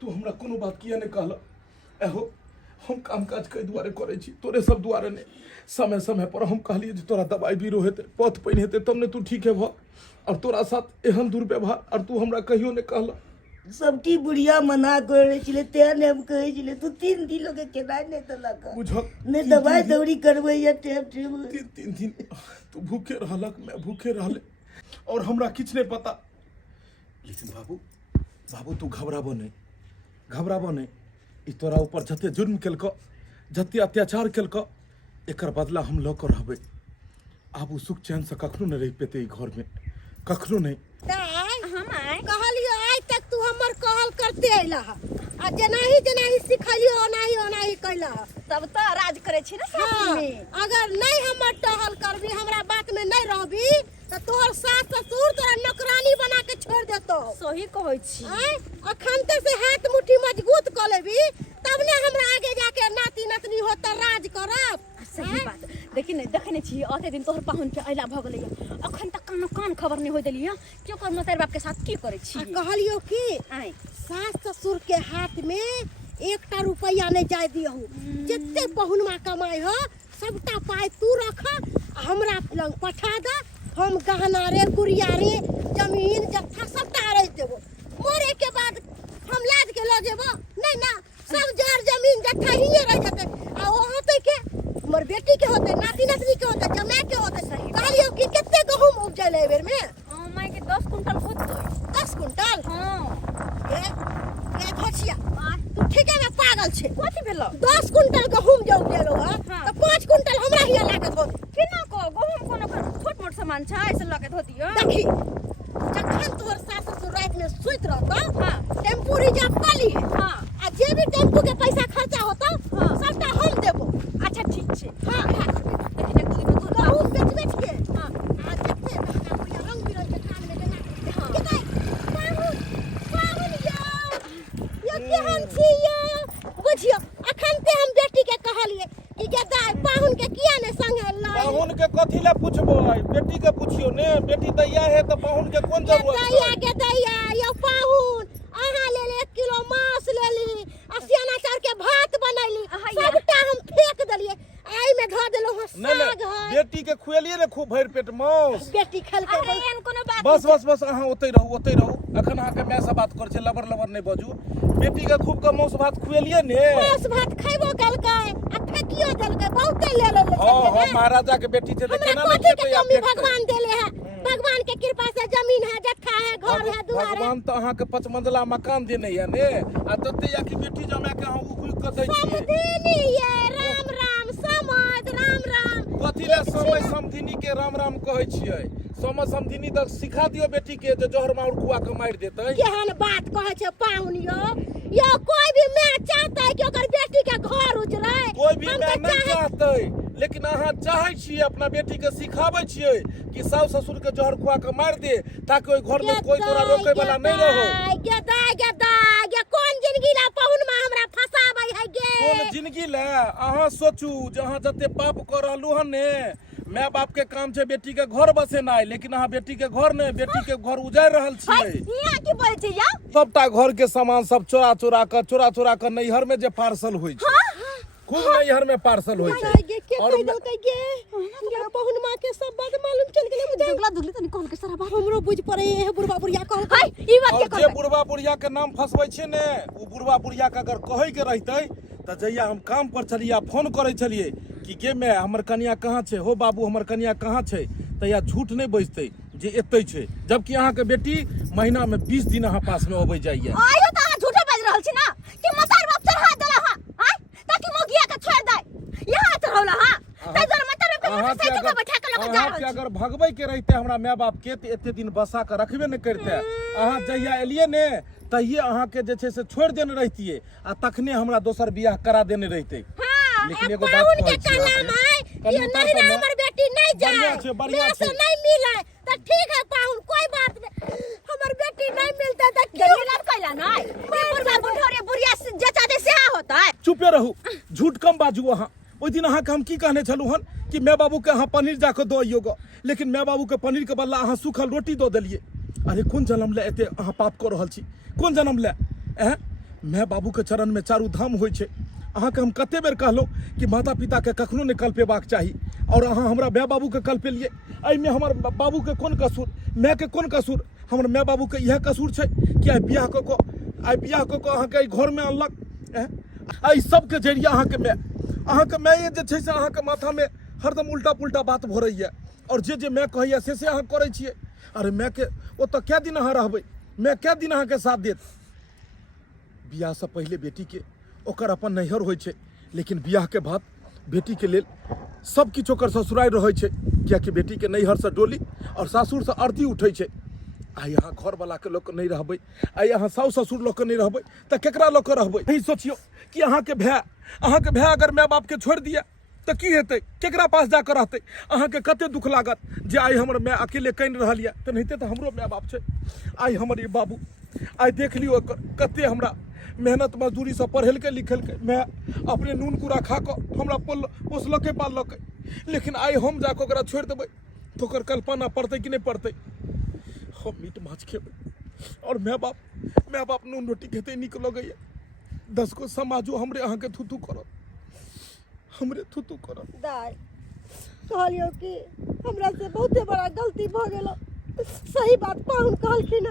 तू हमरा कोनो बात किया नहीं कहल? एहो हम काम काज कई दुआरे करे छी, तोरे सब दुआरे नहीं। समय समय पर हम कहलिए जे तोरा दवाई बीरो हेते, पथ पैन हेते, तब ने तू ठीक है भ, और तोरा साथ एहन दुर्व्यवहार, और तू हमरा कहियो नहीं कहल। सबटी बुढ़िया मना करे छले, तेने हम कहे छले तू 3 दिन लोग केना नहीं तो लगा बुझक नहीं दवाई दौरी करबै या टेप टेप। 3 दिन तू भूखे रहलक, मैं भूखे रहले, और हमरा किछ नहीं पता। लेकिन बाबू तू घबराबो नहीं। ई तोरा ऊपर जते जुर्म केलक, जते अत्याचार केलक, एकर बदला हम लऽ कऽ रहबै। आब उ सुख चैन से कखनो नहीं रहि पेते ई घर में, कखनो नहीं। कहलियो आइ तक तू हमर कहल करते अइला आ जेनाही सिखलियो ओनाही कैला। तब तो राज करे छी ना सासुर में। अगर नहीं हमर टहल करबी, हमरा बात में नहीं रहबी, तो तोहर सास ससुर तोरा नौकरानी बना के छोड़ देतो। सही कहै छी। अखनते से हाथ मुट्ठी मजबूत कर लेबी, तब ने हमरा आगे जाके नाती नतनी होता राज करब। सही बात। देखी नहीं देखने छी अते दिन तोहर पाहुन के अइला भ गेलै, अखन तक कान खबर नहीं होय देलियै कि ओकर मतार बाप के साथ की करे छी। कहलियो कि आइ सास ससुर के हाथ में 1टा रुपया नहीं जाय दियहु। जितने पहुनमा कमाई हो सबटा पाई तू रख, हमरा लंग पठा दे। हम गहना रे गुड़िया रे जमीन जत्था सबटा रे देबो। मोरे के बाद हम लाद के ल जेबो नहीं ना, सब जर जमीन जत्था ही रह जते। आ ओ होते के हमर बेटी के होते, नाती नतनी के होते, जमाई के होते। कहलियो कि केते गहूम उपजल है बेर में? माय के 10 कुंटल होतै। 10 कुंटल? हां ए घोचिया तू ठीके में पागल छे। कथि भेलो? 10 कुंटल गहूम जो उपजेलो है हाँ। तो 5 कुंटल हमरा हिया लागत हो। केना को गहूम कोनो छोट मोट सामान छै, ऐसे लगे धोती हो। देखी जखन तोहर सास ससुर रात में सुइत रहतो, हाँ। टेम्पू रिजर्व कर ली है। हां आ जे भी टेम्पू के पैसा खर्चा होता हाँ। सबटा हम देबो। अच्छा ठीक छै। हां देखी ने दूध दूध गहूम बेच के हां आ जत्ते महंगा होइया रंग बिरंग के कान में देना। हाँ। केते पाहुन यो केहन छी यो? बुझियो अखन ते हम बेटी के कहलिए कि गे दाई पाहुन के किया ने संगे लाई। पाहुन के कथी ला पूछबो? बेटी के पूछियो ने, बेटी दैया है तो पाहुन के कोन जरूरत है? गे दैया यो पाहुन अहाँ ले 1 किलो मांस ले ली, असियाना चार के भात बनैली, सबटा हम फेंक देलिए। आई में धो देलो ह नहीं साग है। बेटी के खुएलिए ने खूब भर पेट मांस। बेटी खेल के अरे एहन कोनो बात बस अहाँ ओतै रहू। अखन अहाँके माय से बात करे छै, लबर नहीं बाजू। बेटी के खूब के मांस भात खुएलिए ने। मांस भात खैबो केलकै आ फेकियो देलकै, बहुते ले ले। हां महाराजा के बेटी छै, देखे ना हमरा नहीं कथी के खेतै या कमी फेंकतै। भगवान देले है? भगवान के कृपा से जमीन है, जत्था है, घर है, दुआर है। भगवान तो अहाँ के 5 मंजिला मकान देने है ने आ दते या कि बेटी जमा के अहाँ उपयोग कर दै छियै। समधिनी ये राम राम समध राम राम। कथी ले समय समधिनी के राम राम कहै छियै? समय समधिनी तक सिखा दियो बेटी के जे जहर माउर खुआ के मार देतै। केहन बात कहै छै पाहुन यो कोई भी माय चाहता है कि ओकर बेटी के घर उजड़े। कोई भी माय नहीं चाहतै, लेकिन अहाँ चाहै छियै अपना बेटी के सिखाबै छियै कि सास ससुर के जहर खुआ के मार दे ताकि ओइ घर में कोई तोरा रोके वाला नहीं रहो। ये कौन जिंदगी ला पाहुन में हमरा फसाबै है गे? कोन जिंदगी ले अहाँ सोचू जहाँ जते पाप कर रहलू हन ने। माय बाप के काम छै बेटी के घर बसेनाइ, लेकिन अहाँ बेटी के घर ने बेटी के घर उजाड़ रहल छियै। यहाँ की बोले छी या? सबटा घर के सामान सब चोरा चोरा के नैहर में जे पार्सल होइ छै, खूब नैहर में पार्सल होइ छै। के कह देलकै गे पाहुन मां के सब बात मालूम चल गेलै मुझे। दुगला दुगली तनी कौन के सारा बात हमरो बुझ पड़े है बुढ़वा बुढ़िया कहल हाय ई बात के और जे बुढ़वा बुढ़िया के नाम फसबै छै ने, उ बुढ़वा बुढ़िया के अगर कहै के रहतै त जहिया हम काम पर चलिया फोन करै छलिए कि गे मैं हमर कन्या कहाँ छै, हो बाबू हमर कन्या कहाँ छै, तहिया झूठ नहीं बजतै जे एतै छै, जबकि अहाँ के बेटी महीना में 20 दिन अहाँ पास में अबै जाइए। आयो त अहाँ झूठे बाज रहल छी ना कि मतार बाप चढ़ा देला हां हाय ताकि मोगिया के छोड़ दे। यहाँ चढ़ौला हां तै जर मतार पे मोटरसाइकिल पे बैठा के लेके जा रहल छी। अगर भगबै के रहते हमरा माय बाप के त एते दिन बसा के रखबे नहीं करते। अहाँ जहिया एलिए ने तहिए अहाँ के जे छै से छोड़ देने रहतिए आ तखने हमरा दोसर बियाह करा देने रहते। लेकिन एगो बात पाहुन के कहै छी कलम है ये नहीं रे हमर बेटी नहीं जाए बढ़िया से छै। नहीं मिले तो ठीक है पाहुन कोई बात नहीं। हमर बेटी नहीं मिलता तो क्यों गरीब कैला ना ये बुढ़वा बुढ़ौरे बुढ़िया जचा दे से होता है। चुपे रहू, झूठ कम बाजू। अहाँ ओइ दिन अहाँ के हम की कहने छलू हन कि माय बाबू के अहाँ पनीर जाके दो अइयो, लेकिन माय बाबू के पनीर के बदला अहाँ सूखल रोटी दो देलिए। अरे कोन जन्म ले एते अहाँ पाप कर रहल छी? कोन जन्म ले? माय बाबू के चरण में चारू धाम होइ छै। अहाँ के हम कते बेर कहलहुँ कि माता पिता के कखनो नहीं कल्पेबाक चाही, और अहाँ हमरा माय बाबू के कल्पेलिए। एहिमे हमर बाबू के कोन कसूर, माय के कोन कसूर? हमर माय बाबू के इएह कसूर छै कि आइ बियाह कऽ कऽ अहाँ के घर में अनलक। एहि सब के जरिया अहाँ के माय जे छै से अहाँ के माथा में हरदम उल्टा पुल्टा बात भरैया, और जे माय कहैया से अहाँ करै छियै। अरे माय के ओतऽ कै दिन अहाँ रहबै? माय कै दिन अहाँ के साथ देत? बियाह से पहले बेटी के ओकर अपन नैहर होइ छै, लेकिन बियाह के बाद बेटी के लेल सब किछ ओकर ससुराल रहै छै, कियाकि बेटी के नैहर से डोली और सासुर से अर्थी उठै छै। आइ अहाँ घर वाला के लोक नहीं रहबै, आइ अहाँ साउस ससुर लोक के नहीं रहबै त केकरा लोक के रहबै? यही सोचियो कि अहाँ के भाई अगर माय बाप के छोड़ दिया तो की हेतै? केकरा पास जाकर रहतै? अहाँ के कते दुख लागत जे आइ हमर माय अकेले कइन रहल या, त नहिते त हमरो माय बाप छै। आइ हमर ई बाबू आइ देख लियो कते हमरा मेहनत मजदूरी से पढ़ेलकै लिखेलकै, मैं अपने नून कूड़ा खा कऽ हमरा पोसलकै पाललकै, लेकिन आइ हम जाकऽ ओकरा छोड़ि देबै तो ओकर कल्पना पड़तै कि नहीं पड़तै? हम मीट माछ खेबै और माय बाप नून रोटी खेतै नीक लगैया। 10 गो समाजो हमरे अहाँ के थुथू करत, हमरे थुथू करत। दाई कहलियो कि हमरा से बहुते बड़ा गलती भ गेलो। सही बात पाहुन कहलखिन।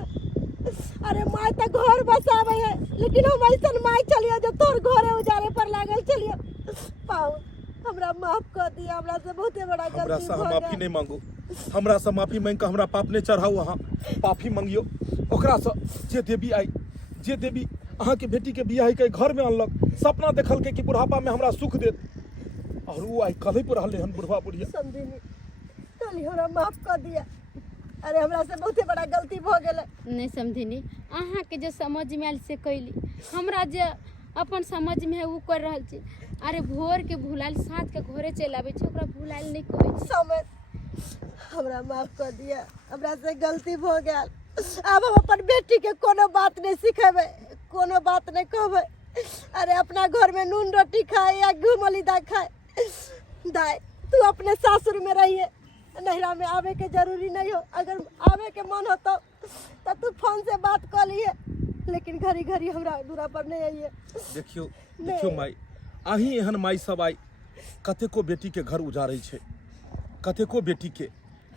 अरे माय त घर बसावे है, लेकिन हम ऐसन माय चलियो जो तोर घरे उजारे पर लागल चलियो। पाहुन हमरा माफ कर दिया, हमरा से बहुते बड़ा गलती हमरा से भ माफी गेल। नहीं मांगू, हमरा से माफी मांग के हमरा पाप नहीं चढ़ाऊ। अहाँ पापी मांगियो ओकरा से जे देवी अहाँ के बेटी के बियाह के घर में अनलक, सपना देखल के कि बुढ़ापा में हमरा सुख देत, और वो आई कलई पर रहले हन बुढ़वा बुढ़िया। समझिनी चली हमरा माफ कर दिया। अरे हमरा से बहुते बड़ा गलती भ गेलै। नहीं समझिनी, अहाँ के जो समझ में आयल से कैली, हमरा जे अपन समझ में है वो कर रहल छी। अरे भोर के भुलाइल साँझ के घरे चलि आबै छै, ओकरा भुलाइल नहीं कहै छै। समझ हमरा माफ कर दिया, हमरा से गलती भ गेल। अब हम अपन बेटी के कोनो बात नहीं सिखेबै, कोनो बात नहीं कहबै। अरे अपना घर में नून रोटी खाए या घूमलीदा खाए। दाई तू अपने सासुर में रहिए, नैहरा में आवे के जरूरी नहीं हो। अगर आवे के मन हो तो तू फोन से बात कर लिए, लेकिन घड़ी घड़ी हमरा दूरा पर नहीं आइए। देखियो माई, अही एहन माई सब आई कतेको बेटी के घर उजारै छै, कतेको बेटी के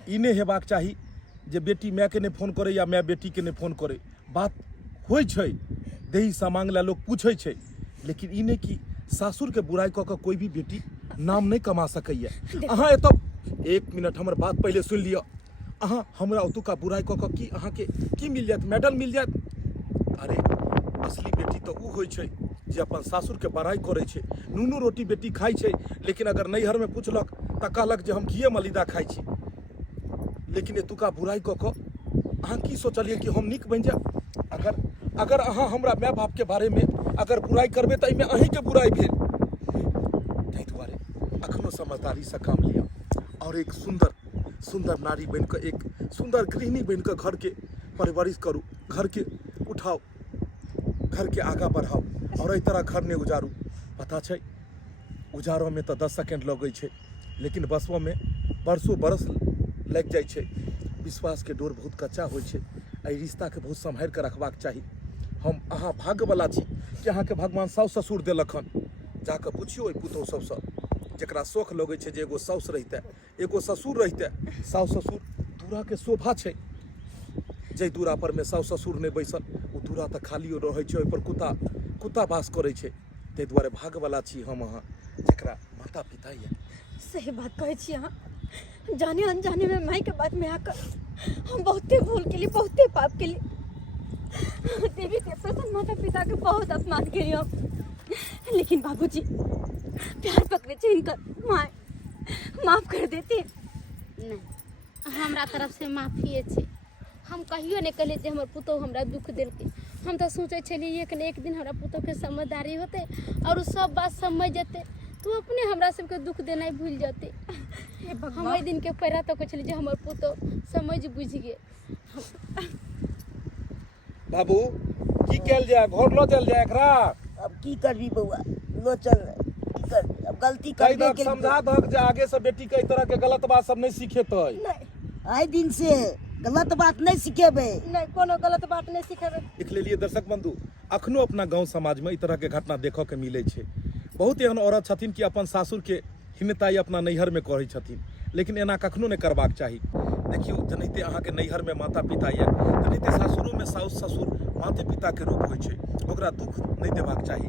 ई नहीं हेबाक चाही जे बेटी माय के नहीं फोन करे या माय बेटी के नहीं फोन करे। बात होइ छै, देही सामांग ला लोग पूछै छै, लेकिन ई नहीं कि सासुर के बुराई कऽ के कोई भी बेटी नाम नहीं कमा सकैया। अहाँ एतऽ 1 मिनट हमर बात पहले सुन लियो। अहाँ हमरा ओतुका बुराई कऽ कऽ की अहाँके की मिल जायत, मेडल मिल जायत? अरे असली बेटी तऽ उ होइ छै जे अपन सासुरके बड़ाई करै छै, नूनू रोटी बेटी खाइ छै, लेकिन अगर नैहरमे पुछलक तऽ कहलक जे हम घीए मलिदा खाइ छी। लेकिन एतुका बुराई कऽ कऽ अहाँ की सोचलियै कि हम नीक बनि जायब? अगर अहाँ हमरा माय बापके बारेमे अगर बुराई करबै तऽ एहिमे अहीँके बुराई भेल। ताहि दुआरे अखनो समझदारीसँ काम लिअ और एक सुंदर नारी बनिकऽ, एक सुंदर गृहिणी बनिकऽ घरके परवरिश करू, घरके उठाओ, घरके आगाँ बढ़ाओ और एहि तरह घर नहि उजारू। पता छै उजारऽमे तऽ 10 सेकेंड लगै छै, लेकिन बसबऽमे बरसों बरस लागि जाइ छै। विश्वासके डोर बहुत कच्चा होइ छै, एहि रिश्ताके बहुत सम्हारि कऽ रखबाक चाही। हम अहाँ भाग्यवला छी कि अहाँके भगवान साउस ससुर देलक हन। जाकऽ पुछियौ ओहि पुतहु सबसँ जकरा शौख लगै छै जे एगो साउस रहितै, एगो ससुर रहितै। साउस ससुर दूराके शोभा छै। जाहि दूरा पर में साउस ससुर नहीं बैसल ओ दूरा तऽ खालियो रहै छै, ओहिपर कुत्ता वास करै छै। ताहि दुआरे भागवला छी हम अहाँ जकरा माता पिता ये। सही बात कहै छी अहाँ। जाने अनजाने में माई के बात में आकर हम बहुते भूल केली, बहुते पाप केली। देवी देवता सन माता पिता के बहुत अपमान केली हम। लेकिन बाबूजी प्यार पकड़े छै इनकर, माय माफ कर देती। नहीं, हमरा तरफ से माफिए छै। हम कहियो नहीं कहले जे हमर पुतहु हमरा दुख देलकै। हम तो सोचे छलिए एक न एक दिन हमरा पुतहु के समझदारी होते और उ सब बात समझ जेते, तू अपने हमरा सबके दुख देना भूल जाते। हम ओहि दिन के पैरा तक छलिए जे हमर पुतहु समझ बुझ गे। बाबू की कैल जाय, घर लो चल जाय एकरा। अब की करबी बउआ, लो चल की कर, अब गलती कर दे के समझा दहक जे आगे से बेटी के इस तरह के गलत बात सब नहीं सीखेतै। आइ दिन से गलत बात नहीं सिखेबे। नहीं, कोनो गलत बात नहीं सिखेबे। देख लेलिए दर्शक बंधु, अखनो अपना गांव समाज में इस तरह के घटना देखऽ के मिले छै। बहुत एहन औरत छथिन कि अपन सासुर के हिनताई अपना नैहर में करै छथिन, लेकिन एना कखनो नहीं करबाक चाही। देखियो जनाहिते अहाँ के नैहर में माता पिता ये, तनाहिते सासुरो में साउस ससुर माते पिता के रूप होइ छै, ओकरा दुख नहीं देबाक चाही।